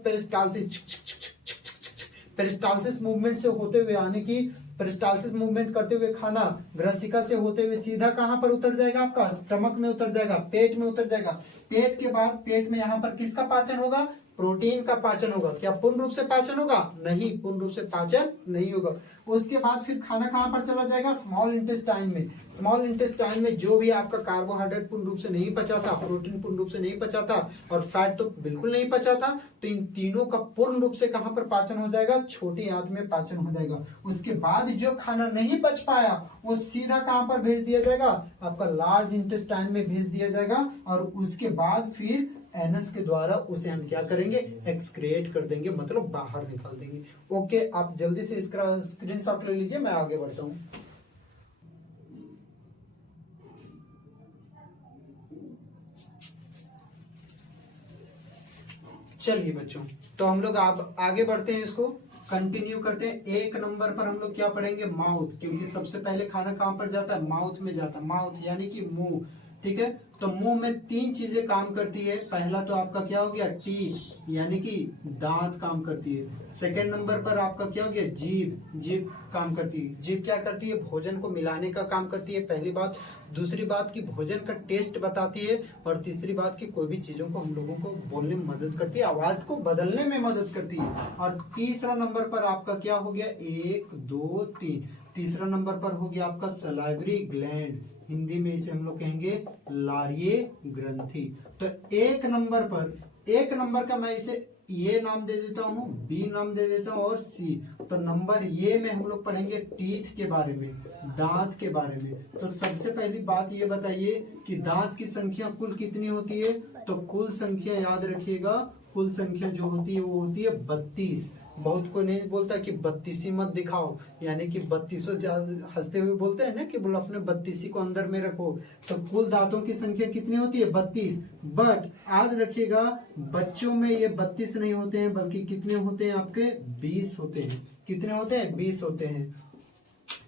पेरिस्टालसिस मूवमेंट से होते हुए, यानी कि पेरिस्टालसिस मूवमेंट करते हुए खाना ग्रसिका से होते हुए सीधा कहां पर उतर जाएगा, आपका स्टमक में उतर जाएगा, पेट में उतर जाएगा। पेट के बाद पेट में यहाँ पर किसका पाचन होगा, प्रोटीन का पाचन होगा। क्या पूर्ण रूप से पाचन होगा, नहीं, पूर्ण रूप से पाचन नहीं होगा। उसके बाद फिर खाना कहां पर चला जाएगा, स्मॉल इंटेस्टाइन में। स्मॉल इंटेस्टाइन में जो भी आपका कार्बोहाइड्रेट पूर्ण रूप से नहीं पचा था, प्रोटीन पूर्ण रूप से नहीं पचा था, और फैट तो बिल्कुल नहीं पचा था, तो इन तीनों का पूर्ण रूप से कहां पर पाचन हो जाएगा, छोटी आंत में पाचन हो जाएगा। उसके बाद जो खाना नहीं पच पाया वो सीधा कहां पर भेज दिया जाएगा, आपका लार्ज इंटेस्टाइन में भेज दिया जाएगा। और उसके बाद फिर एनस के द्वारा उसे हम क्या करेंगे, एक्सक्रिएट कर देंगे, मतलब बाहर निकाल देंगे। ओके, आप जल्दी से इसका स्क्रीनशॉट ले लीजिए, मैं आगे बढ़ता हूं। चलिए बच्चों, तो हम लोग अब आगे बढ़ते हैं, इसको कंटिन्यू करते हैं। एक नंबर पर हम लोग क्या पढ़ेंगे, माउथ, क्योंकि सबसे पहले खाना कहाँ पर जाता है, माउथ में जाता है। माउथ यानी कि मुंह, ठीक है। तो मुंह में तीन चीजें काम करती है। पहला तो आपका क्या हो गया, टीथ यानी कि दांत काम करती है। सेकंड नंबर पर आपका क्या हो गया, जीभ, जीभ काम करती है। जीभ क्या करती है, भोजन को मिलाने का काम करती है, पहली बात। दूसरी बात की भोजन का टेस्ट बताती है, और तीसरी बात की कोई भी चीजों को हम लोगों को बोलने में मदद करती है, आवाज को बदलने में मदद करती है। और तीसरा नंबर पर आपका क्या हो गया, 1 2 3, तीसरा नंबर पर हो गया आपका सलाइवरी ग्लैंड, हिंदी में इसे हम लोग कहेंगे लारिये ग्रंथि। तो एक नंबर का मैं इसे ये नाम दे देता हूँ, बी नाम दे देता हूँ, और सी। तो नंबर ये में हम लोग पढ़ेंगे टीथ के बारे में, दांत के बारे में। तो सबसे पहली बात ये बताइए कि दांत की संख्या कुल कितनी होती है। तो कुल संख्या याद रखिएगा, कुल संख्या जो होती है वो होती है 32। बहुत कोई नहीं बोलता कि 32 मत दिखाओ, यानी कि 32 हंसते हुए बोलते हैं ना कि बोलो अपने 32 को अंदर में रखो। तो कुल दांतों की संख्या कितनी होती है, 32। बट याद रखिएगा बच्चों में ये 32 नहीं होते हैं, बल्कि कितने होते हैं आपके, 20 होते हैं। कितने होते हैं, 20 होते हैं।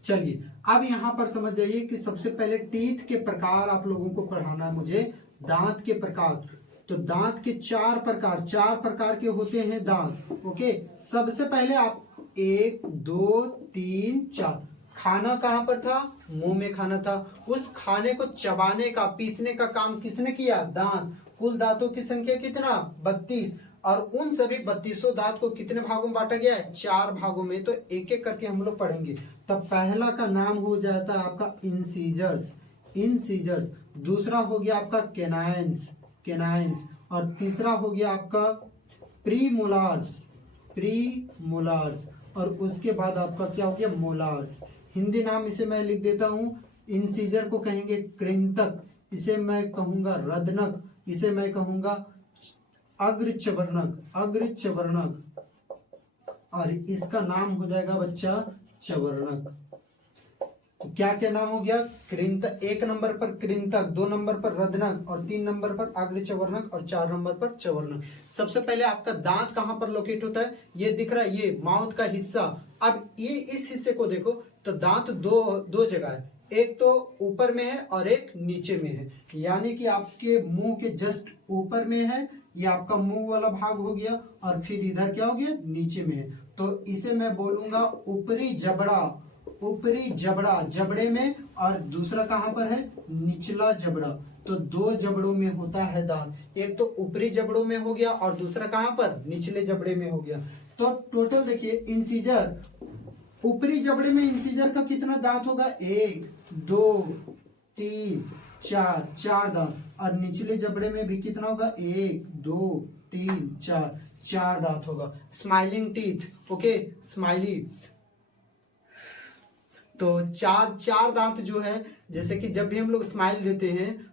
चलिए अब यहां पर समझ जाइए कि सबसे पहले टीथ के प्रकार आप लोगों को पढ़ाना है मुझे, दांत के प्रकार। तो दांत के चार प्रकार के होते हैं दांत। ओके, सबसे पहले आप 1 2 3 4, खाना कहां पर था, मुंह में खाना था। उस खाने को चबाने का, पीसने का काम किसने किया, दांत। कुल दांतों की संख्या कितना, 32। और उन सभी 32 दांत को कितने भागों में बांटा गया है, 4 भागों में। तो एक एक करके हम लोग पढ़ेंगे। तो पहला का नाम हो जाता है आपका इंसीजर्स, दूसरा हो गया आपका कैनाइन्स, और तीसरा हो गया आपका प्रीमोलार्स, और उसके बाद आपका क्या हो गया, मोलार्स। हिंदी नाम इसे मैं लिख देता हूं। इंसीजर को कहेंगे कृंतक, इसे मैं कहूंगा रदनक, इसे मैं कहूंगा अग्रचवर्णक, और इसका नाम हो जाएगा बच्चा चवर्णक। तो क्या क्या नाम हो गया, कृंतक, 1 नंबर पर कृंतक, 2 नंबर पर रदनक, और 3 नंबर पर अग्रचवर्णक, और 4 नंबर पर चवर्णक। सबसे पहले आपका दांत कहां पर लोकेट होता है, ये दिख रहा है, ये माउथ का हिस्सा। अब ये इस हिस्से को देखो, तो दांत दो जगह है, एक तो ऊपर में है और एक नीचे में है। यानी कि आपके मुंह के जस्ट ऊपर में है, ये आपका मुंह वाला भाग हो गया, और फिर इधर क्या हो गया, नीचे में है। तो इसे मैं बोलूंगा ऊपरी जबड़ा, जबड़े में, और दूसरा कहां पर है, निचला जबड़ा। तो 2 जबड़ों में होता है दांत, एक तो ऊपरी जबड़ों में हो गया और दूसरा कहां पर, निचले जबड़े में हो गया। तो टोटल देखिए, इंसीजर ऊपरी जबड़े में इंसीजर का कितना दांत होगा, 1 2 3 4 दांत, और निचले जबड़े में भी कितना होगा, 1 2 3 4 दांत होगा। Smiling teeth, okay, smiley. तो चार दांत जो है, जैसे कि जब भी हम लोग स्माइल देते हैं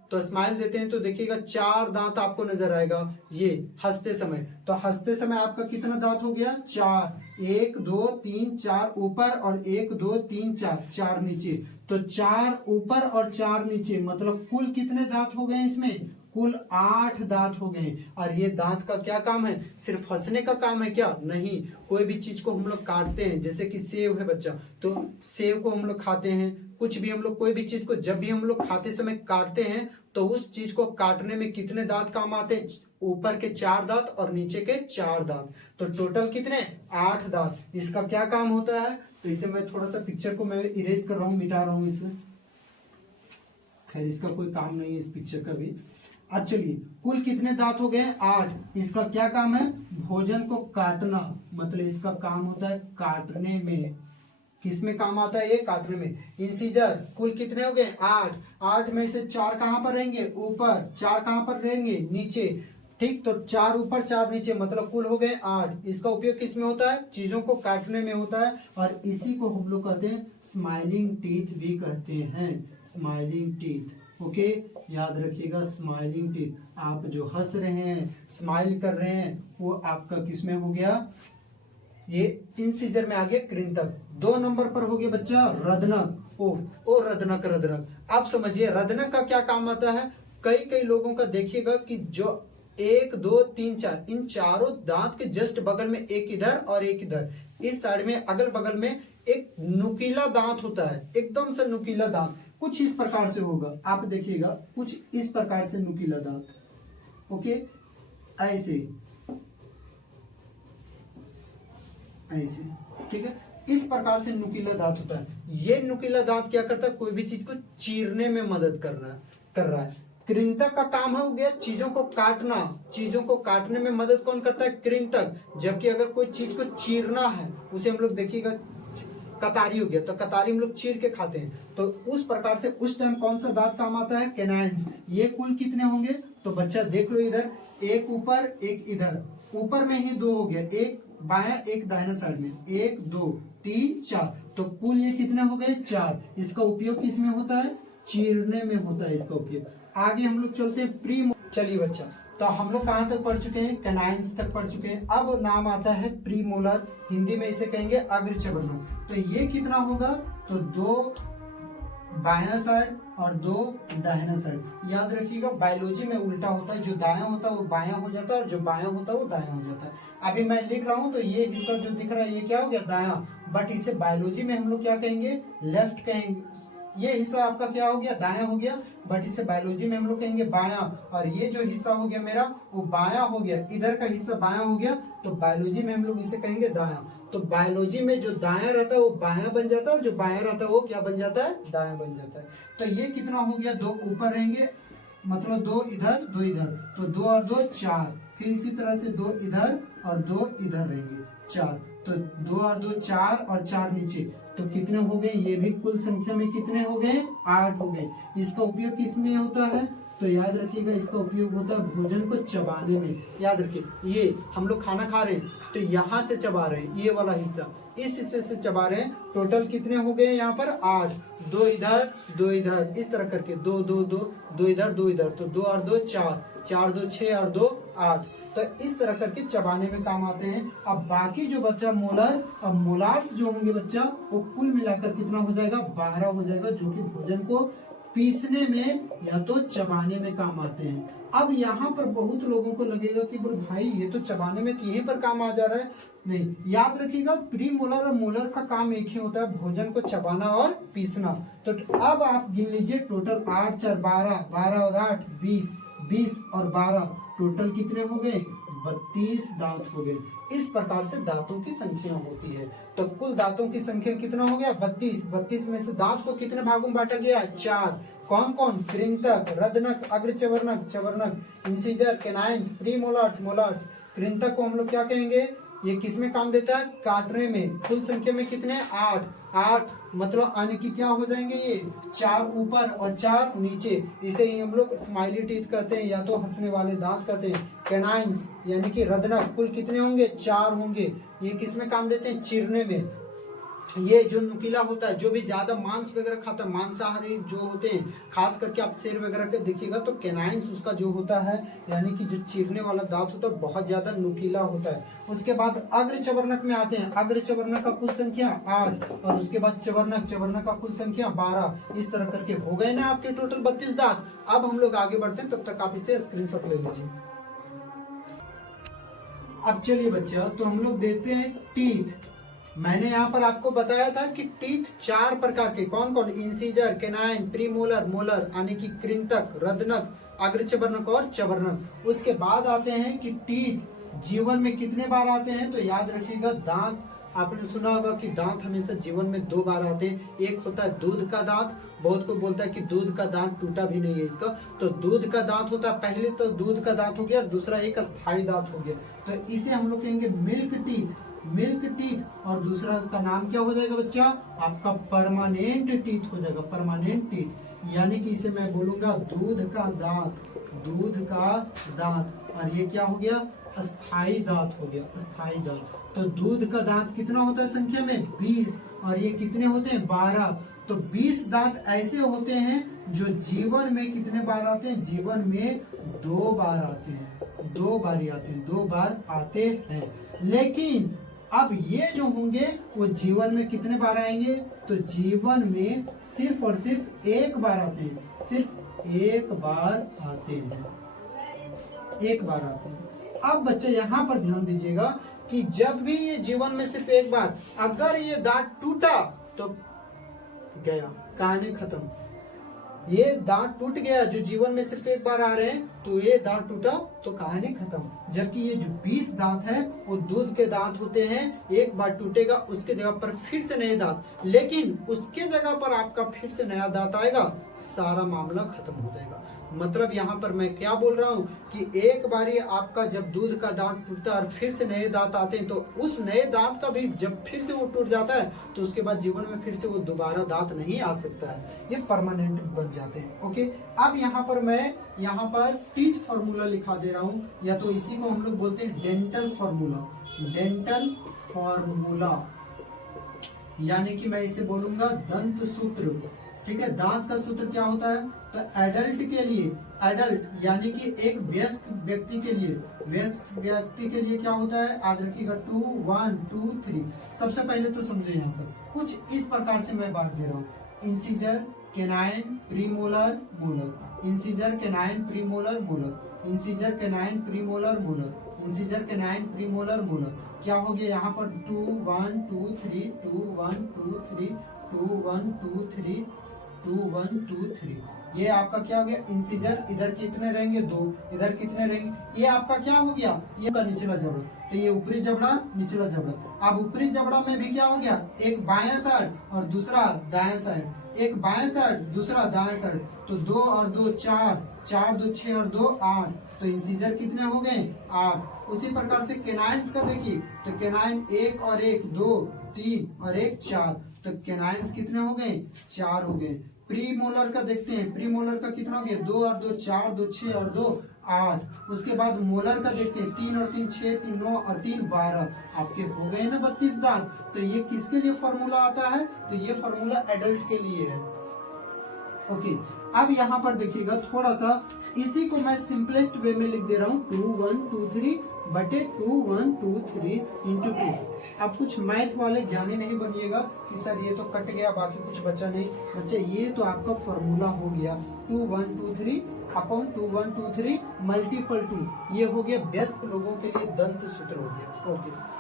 तो देखिएगा 4 दांत आपको नजर आएगा, ये हंसते समय। तो हंसते समय आपका कितना दांत हो गया, 4, 1 2 3 4 ऊपर, और 1 2 3 4 नीचे। तो 4 ऊपर और 4 नीचे, मतलब कुल कितने दांत हो गए इसमें, कुल 8 दांत हो गए। और ये दांत का क्या काम है, सिर्फ हंसने का काम है क्या, नहीं। कोई भी चीज को हम लोग काटते हैं, जैसे कि सेव है बच्चा, तो सेव को हम लोग खाते हैं। कुछ भी हम लोग, कोई भी चीज को जब भी हम लोग खाते समय काटते हैं, तो उस चीज को काटने में कितने दांत काम आते हैं, ऊपर के 4 दांत और नीचे के 4 दांत। तो टोटल कितने, 8 दांत। इसका क्या काम होता है, तो इसे मैं थोड़ा सा पिक्चर को मैं इरेज कर रहा हूँ, मिटा रहा हूँ इसमें। खैर इसका कोई काम नहीं है इस पिक्चर का भी। अब चलिए, कुल कितने दांत हो गए, 8। इसका क्या काम है, भोजन को काटना, मतलब इसका काम होता है काटने में। किस में काम आता है ये, काटने में। इंसीजर कुल कितने हो गए, 8 में से 4 कहां पर रहेंगे, ऊपर, 4 कहां पर रहेंगे, नीचे। ठीक, तो 4 ऊपर 4 नीचे, मतलब कुल हो गए 8। इसका उपयोग किस में होता है, चीजों को काटने में होता है, और इसी को हम लोग कहते हैं स्माइलिंग टीथ भी कहते हैं, स्माइलिंग टीथ। ओके, याद रखिएगा, स्माइलिंग टीथ। आप जो हंस रहे हैं, स्माइल कर रहे हैं, वो आपका किस में हो गया, ये इंसीजर में आ गया कृंतक। 2 नंबर पर हो गया बच्चा रदनक। ओ रदनक। आप समझिए रदनक का क्या काम आता है। कई लोगों का देखिएगा कि जो 1 2 3 4, इन चारों दांत के जस्ट बगल में एक इधर और एक इधर, इस साइड में अगल बगल में एक नुकीला दांत होता है, एकदम से नुकीला दांत कुछ इस प्रकार से होगा। आप देखिएगा कुछ इस प्रकार से नुकीला दांत, ओके, ऐसे ऐसे, ठीक है, इस प्रकार से नुकीला दांत होता है। ये नुकीला दांत क्या करता है, कोई भी चीज को चीरने में मदद कर रहा है। कृंतक का काम हो गया चीजों को काटना, चीजों को काटने में मदद कौन करता है, कृंतक। जबकि अगर कोई चीज को चीरना है, उसे हम लोग देखिएगा कतारी हो गया, तो कतारी हम लोग चीर के खाते हैं, तो उस प्रकार से उस टाइम कौन सा दांत काम आता है, कैनाइन्स। ये कुल कितने होंगे, तो बच्चा देख लो इधर, एक ऊपर एक इधर, ऊपर में ही 2 हो गया, एक बाया एक दाहिना साइड में, 1 2 3 4, तो कुल ये कितने हो गए, 4। इसका उपयोग किसमें होता है, चीरने में होता है इसका उपयोग। आगे हम लोग चलते हैं प्री। चलिए बच्चा, तो हम लोग कहाँ तक पढ़ चुके हैं, कैनाइन्स तक पढ़ चुके हैं। अब नाम आता है प्रीमोलर, हिंदी में इसे कहेंगे अग्रचर्वनक। तो ये कितना होगा, तो 2 बायां साइड और 2 दाहिना साइड। याद रखिएगा बायोलॉजी में उल्टा होता है, जो दायां होता है वो बायां हो जाता है और जो बायां होता है वो दायां हो जाता है। अभी मैं लिख रहा हूं तो ये हिस्सा जो दिख रहा है ये क्या हो गया, दायां, बट इसे बायोलॉजी में हम लोग क्या कहेंगे, लेफ्ट कहेंगे। ये हिस्सा आपका क्या हो गया, दायां हो गया, बट इसे बायोलॉजी में हम लोग कहेंगे बायां। और ये जो हिस्सा हो गया मेरा वो बायां हो गया, इधर का हिस्सा बायां हो गया, तो बायोलॉजी में हम लोग इसे कहेंगे दायां। तो बायोलॉजी में जो दायां रहता है वो बायां बन जाता है और जो बायां रहता है वो क्या बन जाता है, दायां बन जाता है। तो ये कितना हो गया, 2 ऊपर रहेंगे, मतलब 2 इधर 2 इधर, तो 2 और 2 4, फिर इसी तरह से 2 इधर और 2 इधर रहेंगे, 4। तो 2 और 2 4 और 4 नीचे, तो कितने हो गए, ये भी कुल संख्या में कितने हो गए, 8 हो गए। इसका उपयोग किस में होता है, तो याद रखिएगा इसका उपयोग होता है भोजन को चबाने में। याद रखिए, ये हम लोग खाना खा रहे हैं तो यहाँ से चबा रहे हैं, ये वाला हिस्सा इस हिस्से से चबा रहे हैं। टोटल कितने हो गए यहाँ पर, 8, 2 इधर 2 इधर, इस तरह करके 2 2 2 2 इधर 2 इधर, तो 2 और 2 4, 4 2 6 और 2 8। तो इस तरह करके चबाने में काम आते हैं। अब बाकी जो बच्चा मोलर, अब मोलार्स जो होंगे बच्चा, वो कुल मिलाकर कितना हो जाएगा, 12 हो जाएगा, जो कि भोजन को पीसने में या तो चबाने में काम आते हैं। अब यहाँ पर बहुत लोगों को लगेगा कि बोल भाई ये तो चबाने में यहीं पर काम आ जा रहा है। नहीं, याद रखिएगा प्री मोलर और मोलर का काम एक ही होता है, भोजन को चबाना और पीसना। तो अब आप गिन लीजिए, टोटल 8 4 12, 12 और 8 20, 20 और 12, टोटल कितने हो गए, 32 दांत हो गए। इस प्रकार से दांतों की संख्या होती है। तो कुल दांतों की संख्या कितना हो गया, 32। 32 में से दांत को कितने भागों में बांटा गया, 4। कौन कौन, कृंतक, रदनक, अग्रचर्वनक, चवर्नक, इंसिजर, कैनाइन्स, प्रीमोलार्स, मोलार्स। कृंतक को हम लोग क्या कहेंगे, ये किसमें काम देता है, काटने में। कुल संख्या में कितने, 8 मतलब आने की क्या हो जाएंगे, ये 4 ऊपर और 4 नीचे। इसे ही हम लोग स्माइली टीथ कहते हैं या तो हंसने वाले दांत कहते हैं। कैनाइन्स यानी कि रदनक, कुल कितने होंगे, 4 होंगे। ये किसमें काम देते हैं, चीरने में। ये जो नुकीला होता है, जो भी ज्यादा मांस वगैरह खाता है, मांसाहारी जो होते हैं, खास करके आप शेर वगैरह के देखिएगा तो कैनाइन्स उसका जो होता है, यानी कि जो चीरने वाला दांत होता है, बहुत ज्यादा नुकीला होता है। उसके बाद अग्रचवर्नक में आते हैं। अग्रचवर्नक का कुल संख्या 8 और उसके बाद चवर्नक का कुल संख्या 12। इस तरह करके हो गए ना आपके टोटल 32 दांत। अब हम लोग आगे बढ़ते हैं, तब तक आप इसे स्क्रीनशॉट ले लीजिए। अब चलिए बच्चा, तो हम लोग देखते हैं टीथ। मैंने यहाँ पर आपको बताया था कि टीथ 4 प्रकार के, कौन कौन, इंसिजर, कैनाइन, प्रीमोलर, मोलर यानी कि कृंतक, रदनक, अग्रचवर्नक और चवर्नक। उसके बाद आते हैं कि टीथ जीवन में कितने बार आते हैं, तो याद रखिएगा दांत, आपने सुना होगा कि दांत हमेशा जीवन में 2 बार आते हैं। एक होता है दूध का दांत, बहुत कोई बोलता है कि दूध का दांत टूटा भी नहीं है इसका, तो दूध का दांत होता है, पहले तो दूध का दांत हो गया, दूसरा एक अस्थायी दांत हो गया, तो इसे हम लोग कहेंगे मिल्क टीथ। और दूसरा का नाम क्या हो जाएगा बच्चा, आपका परमानेंट टीथ हो जाएगा, परमानेंट टीथ। यानी कि इसे मैं बोलूंगा दूध का दांत, और ये क्या हो गया, अस्थायी दांत हो गया, अस्थायी दांत। तो दूध का दांत कितना होता है संख्या में, 20, और ये कितने होते हैं, 12। तो 20 दांत ऐसे होते हैं जो जीवन में कितने बार आते हैं, जीवन में 2 बार आते हैं, 2 बार आते हैं। लेकिन अब ये जो होंगे वो जीवन में कितने बार आएंगे, तो जीवन में सिर्फ और सिर्फ 1 बार आते हैं, सिर्फ 1 बार आते हैं। एक बार आते हैं। अब बच्चे यहाँ पर ध्यान दीजिएगा कि जब भी ये जीवन में सिर्फ एक बार अगर ये दांत टूटा तो गया, कहानी खत्म। ये दांत टूट गया जो जीवन में सिर्फ एक बार आ रहे हैं, तो ये दांत टूटा तो कहानी खत्म। जबकि ये जो 20 दांत है वो दूध के दांत होते हैं, एक बार टूटेगा उसके जगह पर फिर से नए दांत, लेकिन उसके जगह पर आपका फिर से नया दांत आएगा, सारा मामला खत्म हो जाएगा। मतलब यहाँ पर मैं क्या बोल रहा हूँ कि एक बारी आपका जब दूध का दांत टूटता है और फिर से नए दांत आते हैं, तो उस नए दांत का भी जब फिर से वो टूट जाता है तो उसके बाद जीवन में फिर से वो दोबारा दांत नहीं आ सकता है, ये परमानेंट बन जाते हैं। ओके, अब यहाँ पर मैं यहाँ पर टीथ फार्मूला लिखा दे रहा हूँ, या तो इसी को हम लोग बोलते हैं डेंटल फार्मूला। डेंटल फार्मूला यानी कि मैं इसे बोलूंगा दंत सूत्र। ठीक है, दांत का सूत्र क्या होता है? तो एडल्ट के लिए, एडल्ट यानी कि एक वयस्क व्यक्ति के लिए, वयस्क व्यक्ति के लिए क्या होता है? याद रखिएगा 2 1 2 3। सबसे पहले तो समझो यहाँ पर कुछ इस प्रकार से मैं बांट दे रहा हूँ, incisor, canine, premolar, molar, incisor, canine, premolar, molar, incisor, canine, premolar, molar, incisor, canine, premolar, molar. क्या हो गया यहाँ पर? 2 1 2 3 2 1 2 3 2 1 2 3 2 1 2 3। ये आपका क्या हो गया? इंसीजर। इधर कितने रहेंगे? 2। इधर कितने रहेंगे? ये आपका क्या हो गया? ये का निचला जबड़ा, तो ये ऊपरी जबड़ा, निचला जबड़ा। अब ऊपरी जबड़ा में भी क्या हो गया? एक बायां साइड और दूसरा दायां साइड, एक बायां साइड दूसरा दायां साइड, तो 2 और 2 4, 4 2 6 और 2 8, तो इंसीजर कितने हो गए? 8। उसी प्रकार से केनाइन्स का देखिए, तो केनाइन 1 और 1 2 3 और 1 4, तो केनाइन्स कितने हो गए? 4 हो गए। प्रीमोलर का देखते हैं, प्रीमोलर का कितना हो गया? 2 और 2 4, 2 6 और 2 8। उसके बाद मोलर का देखते हैं, 3 और 3 6, 3 9 और 3 12। आपके हो गए ना 32 दांत। तो ये किसके लिए फॉर्मूला आता है? तो ये फॉर्मूला एडल्ट के लिए है। ओके, अब यहाँ पर देखिएगा थोड़ा सा, इसी को मैं सिंपलेस्ट वे में लिख दे रहा हूँ, 2 1 2 3 बटे 2 1 2 3 इंटू 2। अब कुछ मैथ वाले ज्ञानी नहीं बनिएगा कि सर ये तो कट गया बाकी कुछ बचा नहीं। बच्चे ये तो आपका फॉर्मूला हो गया, 2 1 2 3 अपॉन 2 1 2 3 मल्टीपल 2। ये हो गया वयस्क लोगों के लिए दंत सूत्र हो गया। ओके,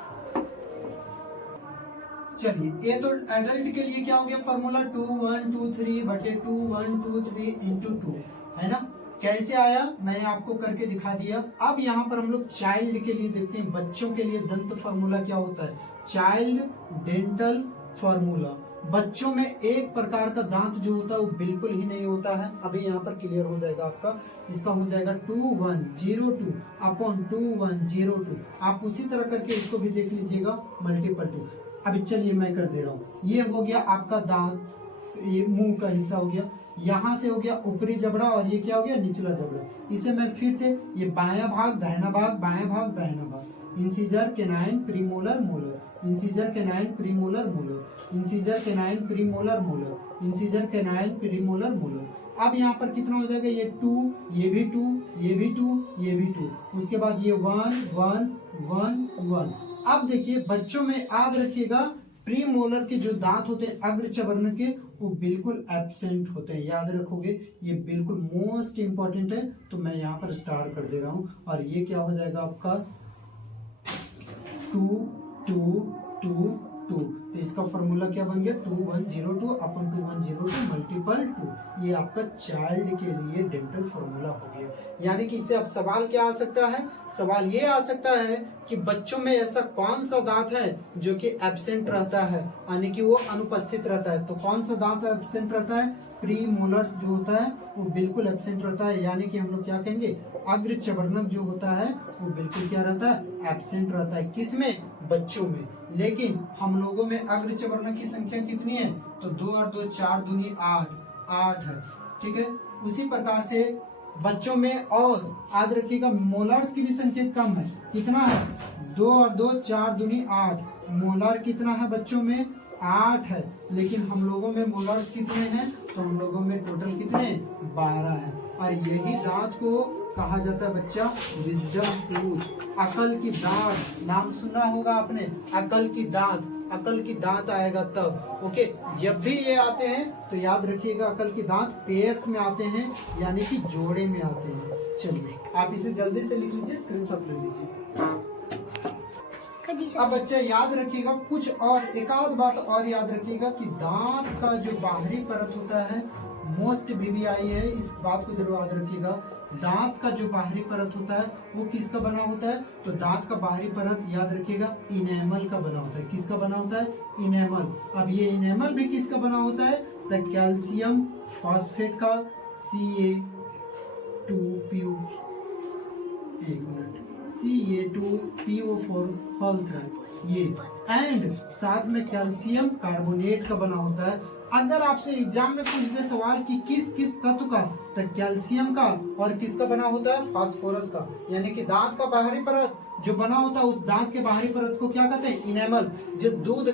चलिए, ये तो एडल्ट के लिए क्या हो गया फॉर्मूला? 2 1 2 3 बटे 2 1 2 3 इंटू 2, है ना? कैसे आया मैंने आपको करके दिखा दिया। अब यहाँ पर हम लोग चाइल्ड के लिए देखते हैं, बच्चों के लिए दंत फार्मूला क्या होता है? Child dental formula. बच्चों में एक प्रकार का दांत जो होता है वो बिल्कुल ही नहीं होता है। अभी यहाँ पर क्लियर हो जाएगा आपका। इसका हो जाएगा 2 1 0 2 अपॉन 2 1 0 2। आप उसी तरह करके इसको भी देख लीजिएगा, मल्टीपल 2। अभी चलिए मैं कर दे रहा हूँ। ये हो गया आपका दांत, ये मुंह का हिस्सा हो गया, यहाँ से हो गया ऊपरी जबड़ा और ये क्या हो गया? निचला जबड़ा। इसे मैं फिर से, ये बायां भाग दाहिना भाग, बायां भाग दाहिना भाग, incisor, canine, premolar, molar, incisor, canine, premolar, molar, incisor, canine, premolar, molar, incisor, canine, premolar, molar. अब यहाँ पर कितना हो जाएगा? ये 2, ये भी 2, ये भी 2, ये भी 2। उसके बाद ये 1 1 1 1। अब देखिए बच्चों में याद रखिएगा, प्री मोलर के जो दांत होते हैं अग्र चवर्ण के, वो बिल्कुल एब्सेंट होते हैं। याद रखोगे, ये बिल्कुल मोस्ट इंपॉर्टेंट है। तो मैं यहाँ पर स्टार कर दे रहा हूँ और ये क्या हो जाएगा आपका 2 2 2 2। तो इसका फॉर्मूला क्या बन गया? 2 1 0 2 अपॉन 2 1 0 2 मल्टीपल 2। ये आपका चाइल्ड के लिए डेंटल फॉर्मूला हो गया। यानी कि इससे अब सवाल क्या आ सकता है? सवाल ये आ सकता है कि बच्चों में ऐसा कौन सा दांत है जो कि एब्सेंट रहता है, यानी कि वो अनुपस्थित रहता है। तो कौन सा दांत एब्सेंट रहता है? प्री मोलर्स जो होता है वो बिल्कुल एब्सेंट रहता है। यानी कि हम लोग क्या कहेंगे? अग्र चवर्णक जो होता है वो बिल्कुल क्या रहता है? एब्सेंट रहता है। किसमें? बच्चों में। लेकिन हम लोगों में अग्र चवर्णक की संख्या कितनी है? तो 2 और 2 4 दूनी 8 है। ठीक है, उसी प्रकार से बच्चों में, और याद रखिएगा मोलर्स की भी संख्या कम है। कितना है? 2 और 2 4 दूनी 8। मोलर कितना है बच्चों में? 8 है। लेकिन हम लोगों में मोलर्स कितने हैं? तो हम लोगों में टोटल कितने? 12 है। और यही दांत को कहा जाता है बच्चा विजडम टूथ, अकल की दांत। नाम सुना होगा आपने, अकल की दांत। अकल की दांत आएगा तब। ओके, जब भी ये आते हैं तो याद रखिएगा अकल की दांत पेयर्स में आते हैं, यानी कि जोड़े में आते हैं। चलिए आप इसे जल्दी से लिख लीजिए, स्क्रीनशॉट ले लीजिए। अब बच्चे याद रखिएगा कुछ और एक आध बात और याद रखिएगा कि दांत का जो बाहरी परत होता है, मोस्ट बीबीआई है, इस बात को जरूर याद रखिएगा। दांत का जो बाहरी परत होता है वो किसका बना होता है? तो दांत का बाहरी परत याद रखिएगा इनेमल का बना होता है। किसका बना होता है? इनेमल। अब ये इनेमल भी किसका बना होता है? तो कैल्शियम फॉस्फेट का, Ca2PO, एक मिनट, Ca2PO4 ये, एंड साथ में कैल्शियम कार्बोनेट का बना होता है। अगर आपसे एग्जाम में पूछ दे सवाल कि किस किस तत्व का, तो कैल्शियम का और किसका बना होता है? फास्फोरस का। यानी कि दांत का बाहरी परत जो बना होता है, उस दांत के बाहरी परत को क्या कहते हैं? इनेमल। जो दूध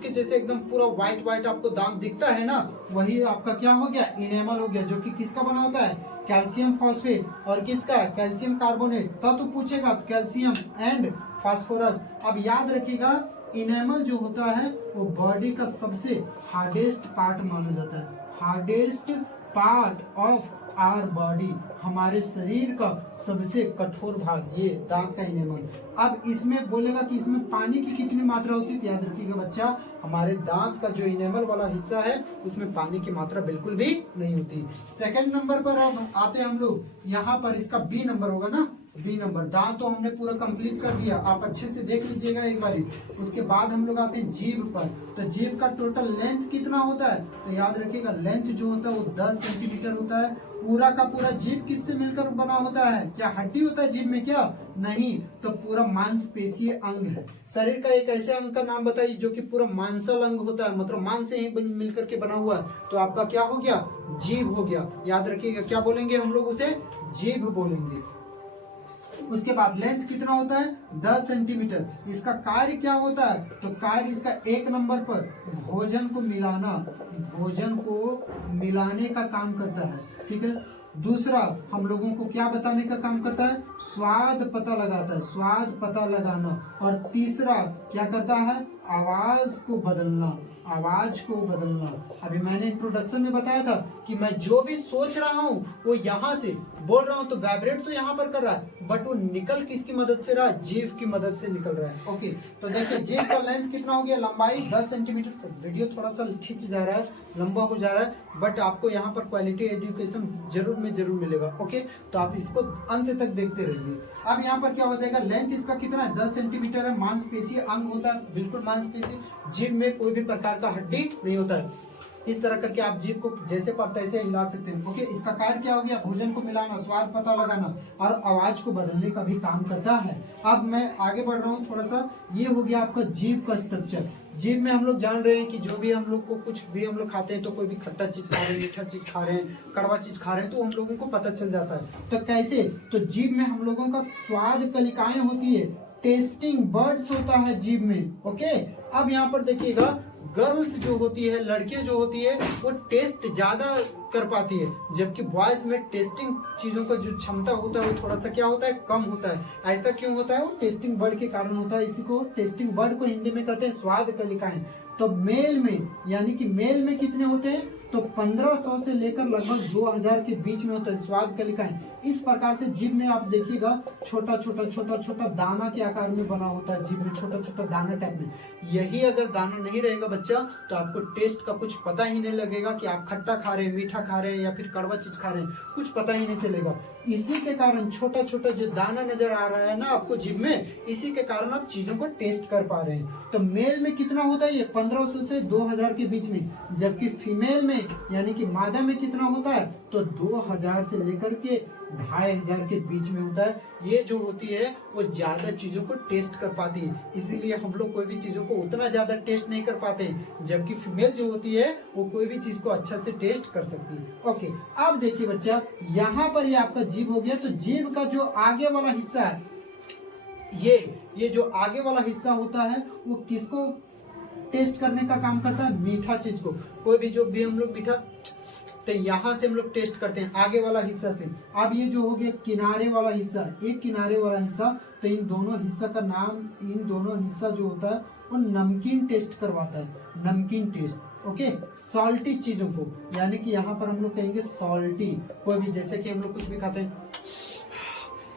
के जैसे एकदम पूरा व्हाइट व्हाइट आपको दांत दिखता है ना, वही आपका क्या हो गया? इनेमल हो गया, जो कि किसका बना होता है? कैल्शियम फॉस्फेट और किसका? Calcium carbonate. तत्व पूछेगा कैल्शियम एंड फास्फोरस। अब याद रखिएगा इनेमल जो होता है वो बॉडी का सबसे हार्डेस्ट पार्ट माना जाता है। Hardest part of our body, हमारे शरीर का सबसे कठोर भाग ये दांत का इनेमल। अब इसमें बोलेगा कि इसमें पानी की कितनी मात्रा होती है, तो याद रखिएगा बच्चा हमारे दांत का जो इनेमल वाला हिस्सा है उसमें पानी की मात्रा बिल्कुल भी नहीं होती। सेकंड नंबर पर अब आते हैं हम लोग, यहाँ पर इसका बी नंबर होगा ना, बी नंबर। दांत तो हमने पूरा कंप्लीट कर दिया, आप अच्छे से देख लीजिएगा एक बारी। उसके बाद हम लोग आते हैं जीभ पर। तो जीभ का टोटल लेंथ कितना होता है? तो याद रखिएगा लेंथ जो होता है वो 10 सेंटीमीटर होता है। पूरा का पूरा जीभ किससे मिलकर बना होता है? क्या हड्डी होता है जीभ में? क्या नहीं, तो पूरा मांसपेशीय अंग है। शरीर का एक ऐसे अंग का नाम बताइए जो कि पूरा मांसल अंग होता है, मतलब मांस से ही मिलकर के बना हुआ है। तो आपका क्या हो गया? जीभ हो गया। याद रखिएगा क्या बोलेंगे हम लोग उसे? जीभ बोलेंगे। उसके बाद लेंथ कितना होता है? 10 सेंटीमीटर। इसका कार्य क्या होता है? तो कार्य इसका एक नंबर पर भोजन को मिलाना, भोजन को मिलाने का काम करता है। ठीक है। दूसरा हम लोगों को क्या बताने का काम करता है? स्वाद पता लगाता है, स्वाद पता लगाना। और तीसरा क्या करता है? आवाज को बदलना, आवाज को बदलना। अभी मैंने इंट्रोडक्शन में बताया था कि मैं जो भी सोच रहा हूँ वो यहाँ से बोल रहा हूँ, तो वाइब्रेट तो यहाँ पर कर रहा है, बट वो निकल किसकी मदद से रहा है? जीभ की मदद से निकल रहा है। ओके, तो देखिए जीभ का लेंथ कितना हो गया? लंबाई 10 सेंटीमीटर। वीडियो थोड़ा सा खींच जा रहा है, लंबा हो जा रहा है, बट आपको यहाँ पर क्वालिटी एजुकेशन जरूर में जरूर मिलेगा। ओके, तो आप इसको अंत तक देखते रहिए। अब यहाँ पर क्या हो जाएगा? लेंथ इसका कितना है? 10 सेंटीमीटर है। मांसपेशीय अंग होता है, बिल्कुल मांसपेशी। जीभ में कोई भी प्रकार का हड्डी नहीं होता है। इस तरह करके आप जीभ को जैसे पर तैसे हिला सकते हैं। ओके, इसका कार्य क्या हो गया? भोजन को मिलाना, स्वाद पता लगाना और आवाज को बदलने का भी काम करता है। अब मैं आगे बढ़ रहा हूँ थोड़ा सा। ये हो गया आपका जीभ का स्ट्रक्चर। जीभ में हम लोग जान रहे हैं कि जो भी हम लोग को कुछ भी हम लोग खाते हैं, तो कोई भी खट्टा चीज खा रहे हैं, मीठा चीज खा रहे हैं, कड़वा चीज खा रहे हैं, तो हम लोगों को पता चल जाता है। तो कैसे? तो जीभ में हम लोगों का स्वाद कलिकाएं होती है, टेस्टिंग बर्ड्स होता है जीभ में। ओके, अब यहाँ पर देखिएगा गर्ल्स जो होती है, लड़कियां जो होती है, वो टेस्ट ज्यादा कर पाती है, जबकि बॉयज में टेस्टिंग चीजों का जो क्षमता होता है वो थोड़ा सा क्या होता है? कम होता है। ऐसा क्यों होता है? वो टेस्टिंग बर्ड के कारण होता है। इसी को टेस्टिंग बर्ड को हिंदी में कहते हैं स्वाद कलिकाएं। तो मेल में, यानी कि मेल में कितने होते हैं? तो 1500 से लेकर लगभग 2000 के बीच में होता है स्वाद कलिकाएं। इस प्रकार से जीभ में आप देखिएगा छोटा छोटा दाना के आकार में बना होता है। जीभ में छोटा छोटा दाना टाइप में। यही अगर दाना नहीं रहेगा बच्चा, तो आपको टेस्ट का कुछ पता ही नहीं लगेगा कि आप खट्टा खा रहे हैं, मीठा खा रहे हैं या फिर कड़वा चीज खा रहे हैं, कुछ पता ही नहीं चलेगा। इसी के कारण छोटा छोटा जो दाना नजर आ रहा है ना आपको जीभ में, इसी के कारण आप चीजों को टेस्ट कर पा रहे हैं। तो मेल में कितना होता है? ये 1500 से 2000 के बीच में, जबकि फीमेल में यानी कि मादा में कितना होता है? तो 2000 से लेकर के 2500 के बीच में होता है। ये जो होती है वो ज्यादा चीजों को टेस्ट कर पाती है, इसीलिए हम लोग कोई भी चीजों को उतना ज्यादा टेस्ट नहीं कर पाते, जबकि फीमेल जो होती है वो कोई भी चीज को अच्छा से टेस्ट कर सकती है। ओके, अब देखिए बच्चा, यहाँ पर ये आपका जीभ हो गया। तो जीभ का जो आगे वाला हिस्सा है, ये जो आगे वाला हिस्सा होता है वो किसको टेस्ट करने का काम करता है? मीठा चीज को। कोई भी जो भी हम लोग मीठा, तो यहाँ से हम लोग टेस्ट करते हैं आगे वाला हिस्सा से। अब ये जो हो गया किनारे वाला हिस्सा, एक किनारे वाला हिस्सा, तो इन दोनों हिस्सा का नाम, इन दोनों हिस्सा जो होता है वो नमकीन टेस्ट करवाता है, नमकीन टेस्ट। ओके, सॉल्टी चीजों को, यानी कि यहाँ पर हम लोग कहेंगे सॉल्टी, कोई भी जैसे कि हम लोग कुछ भी खाते हैं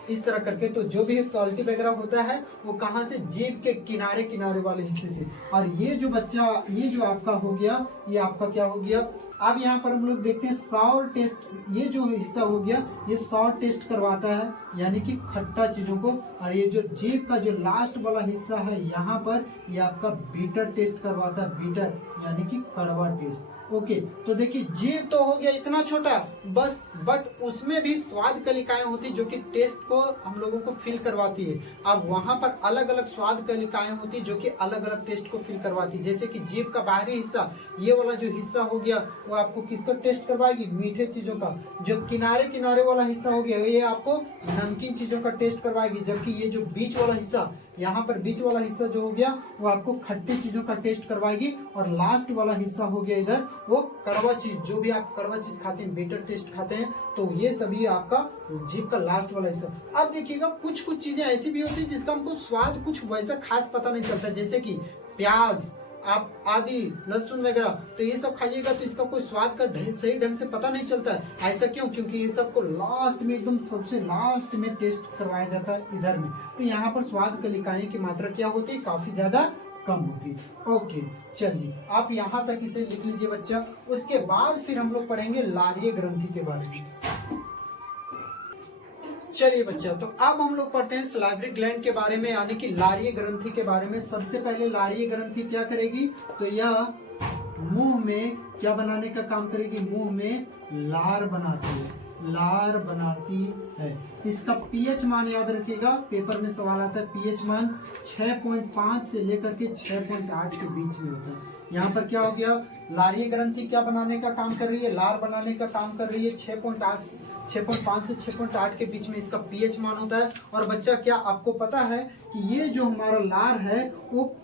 इस तरह करके, तो जो भी सॉल्टी वगैरह होता है वो कहाँ से, जीभ के किनारे किनारे वाले हिस्से से। और ये जो बच्चा, ये जो आपका हो गया, ये आपका क्या हो गया, अब यहाँ पर हम लोग देखते हैं सॉर टेस्ट, ये जो हिस्सा हो गया ये सॉर टेस्ट करवाता है, यानी कि खट्टा चीजों को। और ये जो जीभ का जो लास्ट वाला हिस्सा है यहाँ पर, ये आपका बीटर टेस्ट करवाता है, बीटर यानी कि कड़वा टेस्ट। ओके, तो देखिए जीभ तो हो गया इतना छोटा बस, बट उसमें भी स्वाद कलिकाएं होती जो कि टेस्ट को हम लोगों को फील करवाती है। अब वहां पर अलग अलग स्वाद कलिकाएं होती जो कि अलग अलग टेस्ट को फील करवाती है। जैसे कि जीभ का बाहरी हिस्सा, ये वाला जो हिस्सा हो गया वो आपको किसका टेस्ट करवाएगी, मीठे चीजों का। जो किनारे किनारे वाला हिस्सा हो गया ये आपको नमकीन चीजों का टेस्ट करवाएगी, जबकि ये जो बीच वाला हिस्सा, यहाँ पर बीच वाला हिस्सा जो हो गया वो आपको खट्टी चीजों का टेस्ट करवाएगी। और लास्ट वाला हिस्सा हो गया इधर वो कड़वा चीज, जो भी आप कड़वा चीज खाते हैं, बीटर टेस्ट खाते हैं, तो ये सभी आपका जीभ का लास्ट वाला हिस्सा। अब देखिएगा कुछ कुछ चीजें ऐसी भी होती है जिसका हमको स्वाद कुछ वैसा खास पता नहीं चलता, जैसे कि प्याज, आप आदि, लहसुन वगैरह, तो ये सब खाइएगा तो इसका कोई स्वाद का सही ढंग से पता नहीं चलता है। ऐसा क्यों? क्योंकि ये सबको लास्ट में, एकदम सबसे लास्ट में टेस्ट करवाया जाता है इधर में। तो यहाँ पर स्वाद कलिकाएं की मात्रा क्या होती है, काफी ज्यादा कम होती है। ओके, चलिए आप यहाँ तक इसे लिख लीजिए बच्चा। उसके बाद फिर हम लोग पढ़ेंगे लारीय ग्रंथि के बारे में। चलिए बच्चा, तो अब हम लोग पढ़ते हैं सलाइवरी ग्लैंड के बारे में, यानी कि लारीय ग्रंथि के बारे में। सबसे पहले लारीय ग्रंथि क्या करेगी, तो यह मुंह में क्या बनाने का काम करेगी, मुंह में लार बनाती है, लार बनाती है। इसका पीएच मान याद रखिएगा, पेपर में सवाल आता है, पीएच मान 6.5 से लेकर के 6.8 के बीच में होता है। यहाँ पर क्या हो गया, लारीय ग्रंथि क्या बनाने का काम कर रही है, लार बनाने का काम कर रही है। 6.5 से 6.8 के बीच में इसका पीएच मान होता है। और बच्चा क्या आपको पता है कि ये जो हमारा लार है वो,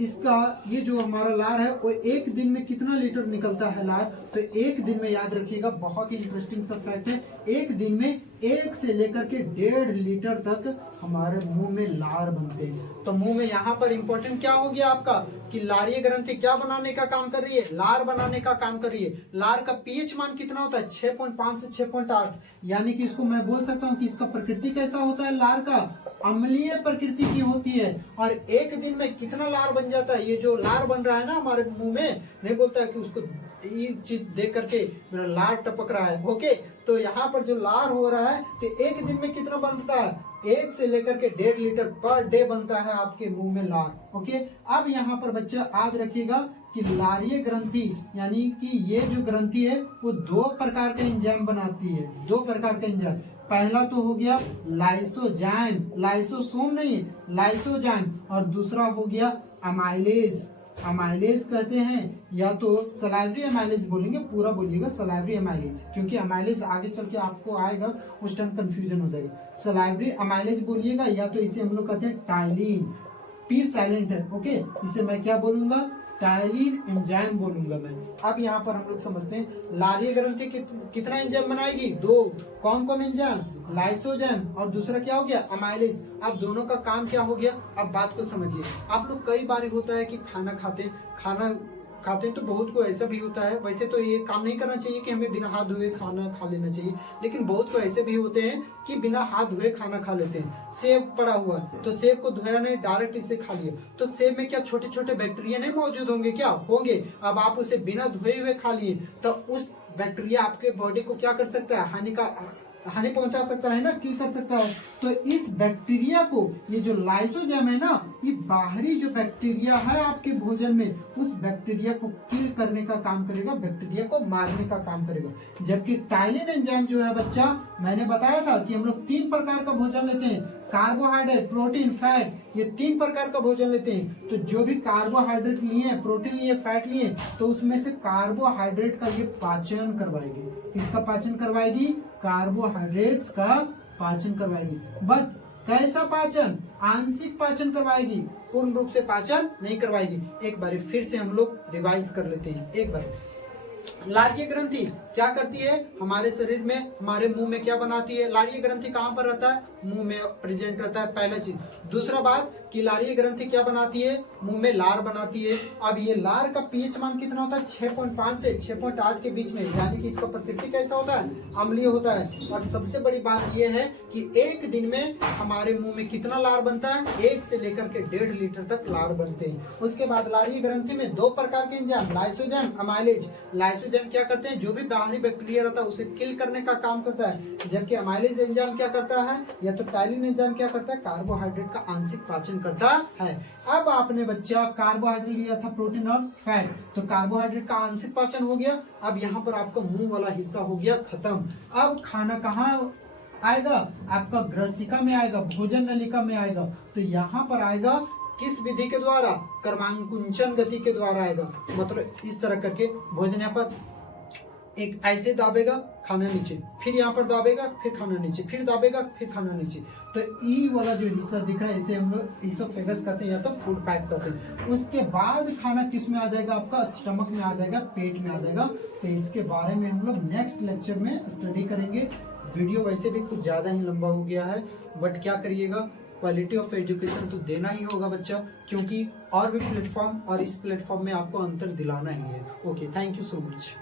इसका ये जो हमारा लार है वो एक दिन में कितना लीटर निकलता है लार, तो एक दिन में याद रखिएगा, बहुत ही इंटरेस्टिंग सा फैक्ट है, एक दिन में 1 से लेकर के 1.5 लीटर तक हमारे मुंह में लार बनते हैं। तो मुंह में यहाँ पर इंपॉर्टेंट क्या हो गया आपका, कि लारीय ग्रंथि क्या बनाने का काम कर रही है, लार बनाने का काम कर रही है। लार का पीएच मान कितना होता है, 6.5 से 6.8, यानी कि इसको मैं बोल सकता हूँ कि इसका प्रकृति कैसा होता है, लार का अम्लीय प्रकृति की होती है। और एक दिन में कितना लार बन जाता है, ये जो लार बन रहा है ना हमारे मुंह में, नहीं बोलता है कि उसको ये चीज देख करके मेरा लार टपक रहा है। ओके, तो यहाँ पर जो लार हो रहा है तो एक दिन में कितना बनता है, 1 से लेकर के 1.5 लीटर पर डे बनता है आपके मुंह में लार। ओके, अब यहाँ पर बच्चा याद रखिएगा कि लारीय ग्रंथि, यानी कि ये जो ग्रंथि है वो 2 प्रकार का एंजाइम बनाती है, 2 प्रकार का एंजाइम। पहला तो हो गया लाइसोजाइम, लाइसोसोम नहीं, लाइसोजाइम। और दूसरा हो गया अमाइलेज, अमाइलेज कहते हैं, या तो सलाइवरी अमाइलेज बोलेंगे, पूरा बोलिएगा सलाइवरी अमाइलेज, क्योंकि अमाइलेज आगे चल के आपको आएगा, उस टाइम कंफ्यूजन हो जाएगा। सलाइवरी अमाइलेज बोलिएगा, या तो इसे हम लोग कहते हैं टाइलिन, पी साइलेंट है। ओके, इसे मैं क्या बोलूंगा, टाइलिन एंजाइम बोलूंगा मैं। अब यहाँ पर हम लोग समझते हैं लारीय ग्रंथि कितना एंजाइम बनाएगी, 2। कौन कौन एंजाइम, लाइसोजाइम और दूसरा क्या हो गया, अमाइलेज। अब दोनों का काम क्या हो गया, अब बात को समझिए। आप लोग कई बार होता है कि खाना खाते हैं तो बहुत को ऐसा भी होता है, वैसे तो ये काम नहीं करना चाहिए कि हमें बिना हाथ धोए खाना खा लेना चाहिए, लेकिन बहुत को ऐसे भी होते हैं कि बिना हाथ धोए खाना खा लेते हैं। सेब पड़ा हुआ तो सेब को धोया नहीं, डायरेक्ट इसे खा लिया, तो सेब में क्या छोटे छोटे बैक्टीरिया नहीं मौजूद होंगे, क्या होंगे। अब आप उसे बिना धोए हुए खा लिए तो उस बैक्टीरिया आपके बॉडी को क्या कर सकता है, हानि पहुंचा सकता है ना, किल कर सकता है। तो इस बैक्टीरिया को, ये जो लाइसोजाइम है ना, ये बाहरी जो बैक्टीरिया है आपके भोजन में, उस बैक्टीरिया को किल करने का काम करेगा, बैक्टीरिया को मारने का काम करेगा। जबकि टाइलिन एंजाइम जो है बच्चा, मैंने बताया था कि हम लोग 3 प्रकार का भोजन लेते हैं, कार्बोहाइड्रेट, प्रोटीन, फैट, ये 3 प्रकार का भोजन लेते हैं। तो जो भी कार्बोहाइड्रेट लिए, प्रोटीन लिए, फैट लिए, तो उसमें से कार्बोहाइड्रेट का ये पाचन करवाएगी। किसका पाचन करवाएगी, कार्बोहाइड्रेट्स का पाचन करवाएगी। बट कैसा पाचन, आंशिक पाचन करवाएगी, पूर्ण रूप से पाचन नहीं करवाएगी। एक बार फिर से हम लोग रिवाइज कर लेते हैं एक बार। लारीय ग्रंथि क्या करती है, हमारे शरीर में, हमारे मुंह में क्या बनाती है। लारीय ग्रंथि कहाँ पर रहता है, मुंह में प्रेजेंट रहता है, पहला चीज। दूसरा बात कि लारीय ग्रंथि क्या बनाती है, मुंह में लार बनाती है। अब ये लार का पीएच मान कितना होता है, 6.5 से 6.8 के बीच में, यानी कि इसका प्रकृति कैसा होता है, अम्लीय होता है। और सबसे बड़ी बात यह है कि एक दिन में हमारे मुंह में कितना लार बनता है, 1 से लेकर के 1.5 लीटर तक लार बनते हैं। उसके बाद लारीय ग्रंथि में 2 प्रकार के एंजाइम, लाइसोजाइम, अमाइलेज। लाइसोजाइम क्या करते हैं, जो भी बाहरी बैक्टीरिया रहता है उसे किल करने का काम करता है, जबकि अमाइलेज एंजाइम क्या करता है, या तो टाइलिन एंजाइम क्या करता है, कार्बोहाइड्रेट का आंशिक पाचन करता है। अब आपने बच्चा कार्बोहाइड्रेट लिया था, प्रोटीन और फैट, तो कार्बोहाइड्रेट का आंशिक पाचन हो गया। अब यहाँ पर आपका मुंह वाला हिस्सा हो गया खत्म। अब खाना कहाँ आएगा, आपका ग्रसिका में आएगा, भोजन नलिका में आएगा। तो यहाँ पर आएगा किस विधि के द्वारा, कर्मांकुंचन गति के द्वारा आएगा। मतलब इस तरह करके भोजन यहाँ पर एक ऐसे दाबेगा, खाना नीचे, फिर यहाँ पर दाबेगा, फिर खाना नीचे, फिर दाबेगा, फिर खाना नीचे। तो ई वाला जो हिस्सा दिख रहा है इसे हम लोग ईसोफेगस कहते हैं या तो फूड पाइप कहते हैं। उसके बाद खाना किस में आ जाएगा, आपका स्टमक में आ जाएगा, पेट में आ जाएगा। तो इसके बारे में हम लोग नेक्स्ट लेक्चर में स्टडी करेंगे। वीडियो वैसे भी कुछ ज्यादा ही लंबा हो गया है, बट क्या करिएगा, क्वालिटी ऑफ एजुकेशन तो देना ही होगा बच्चा, क्योंकि और भी प्लेटफॉर्म और इस प्लेटफॉर्म में आपको अंतर दिलाना ही है। Okay, thank you so much.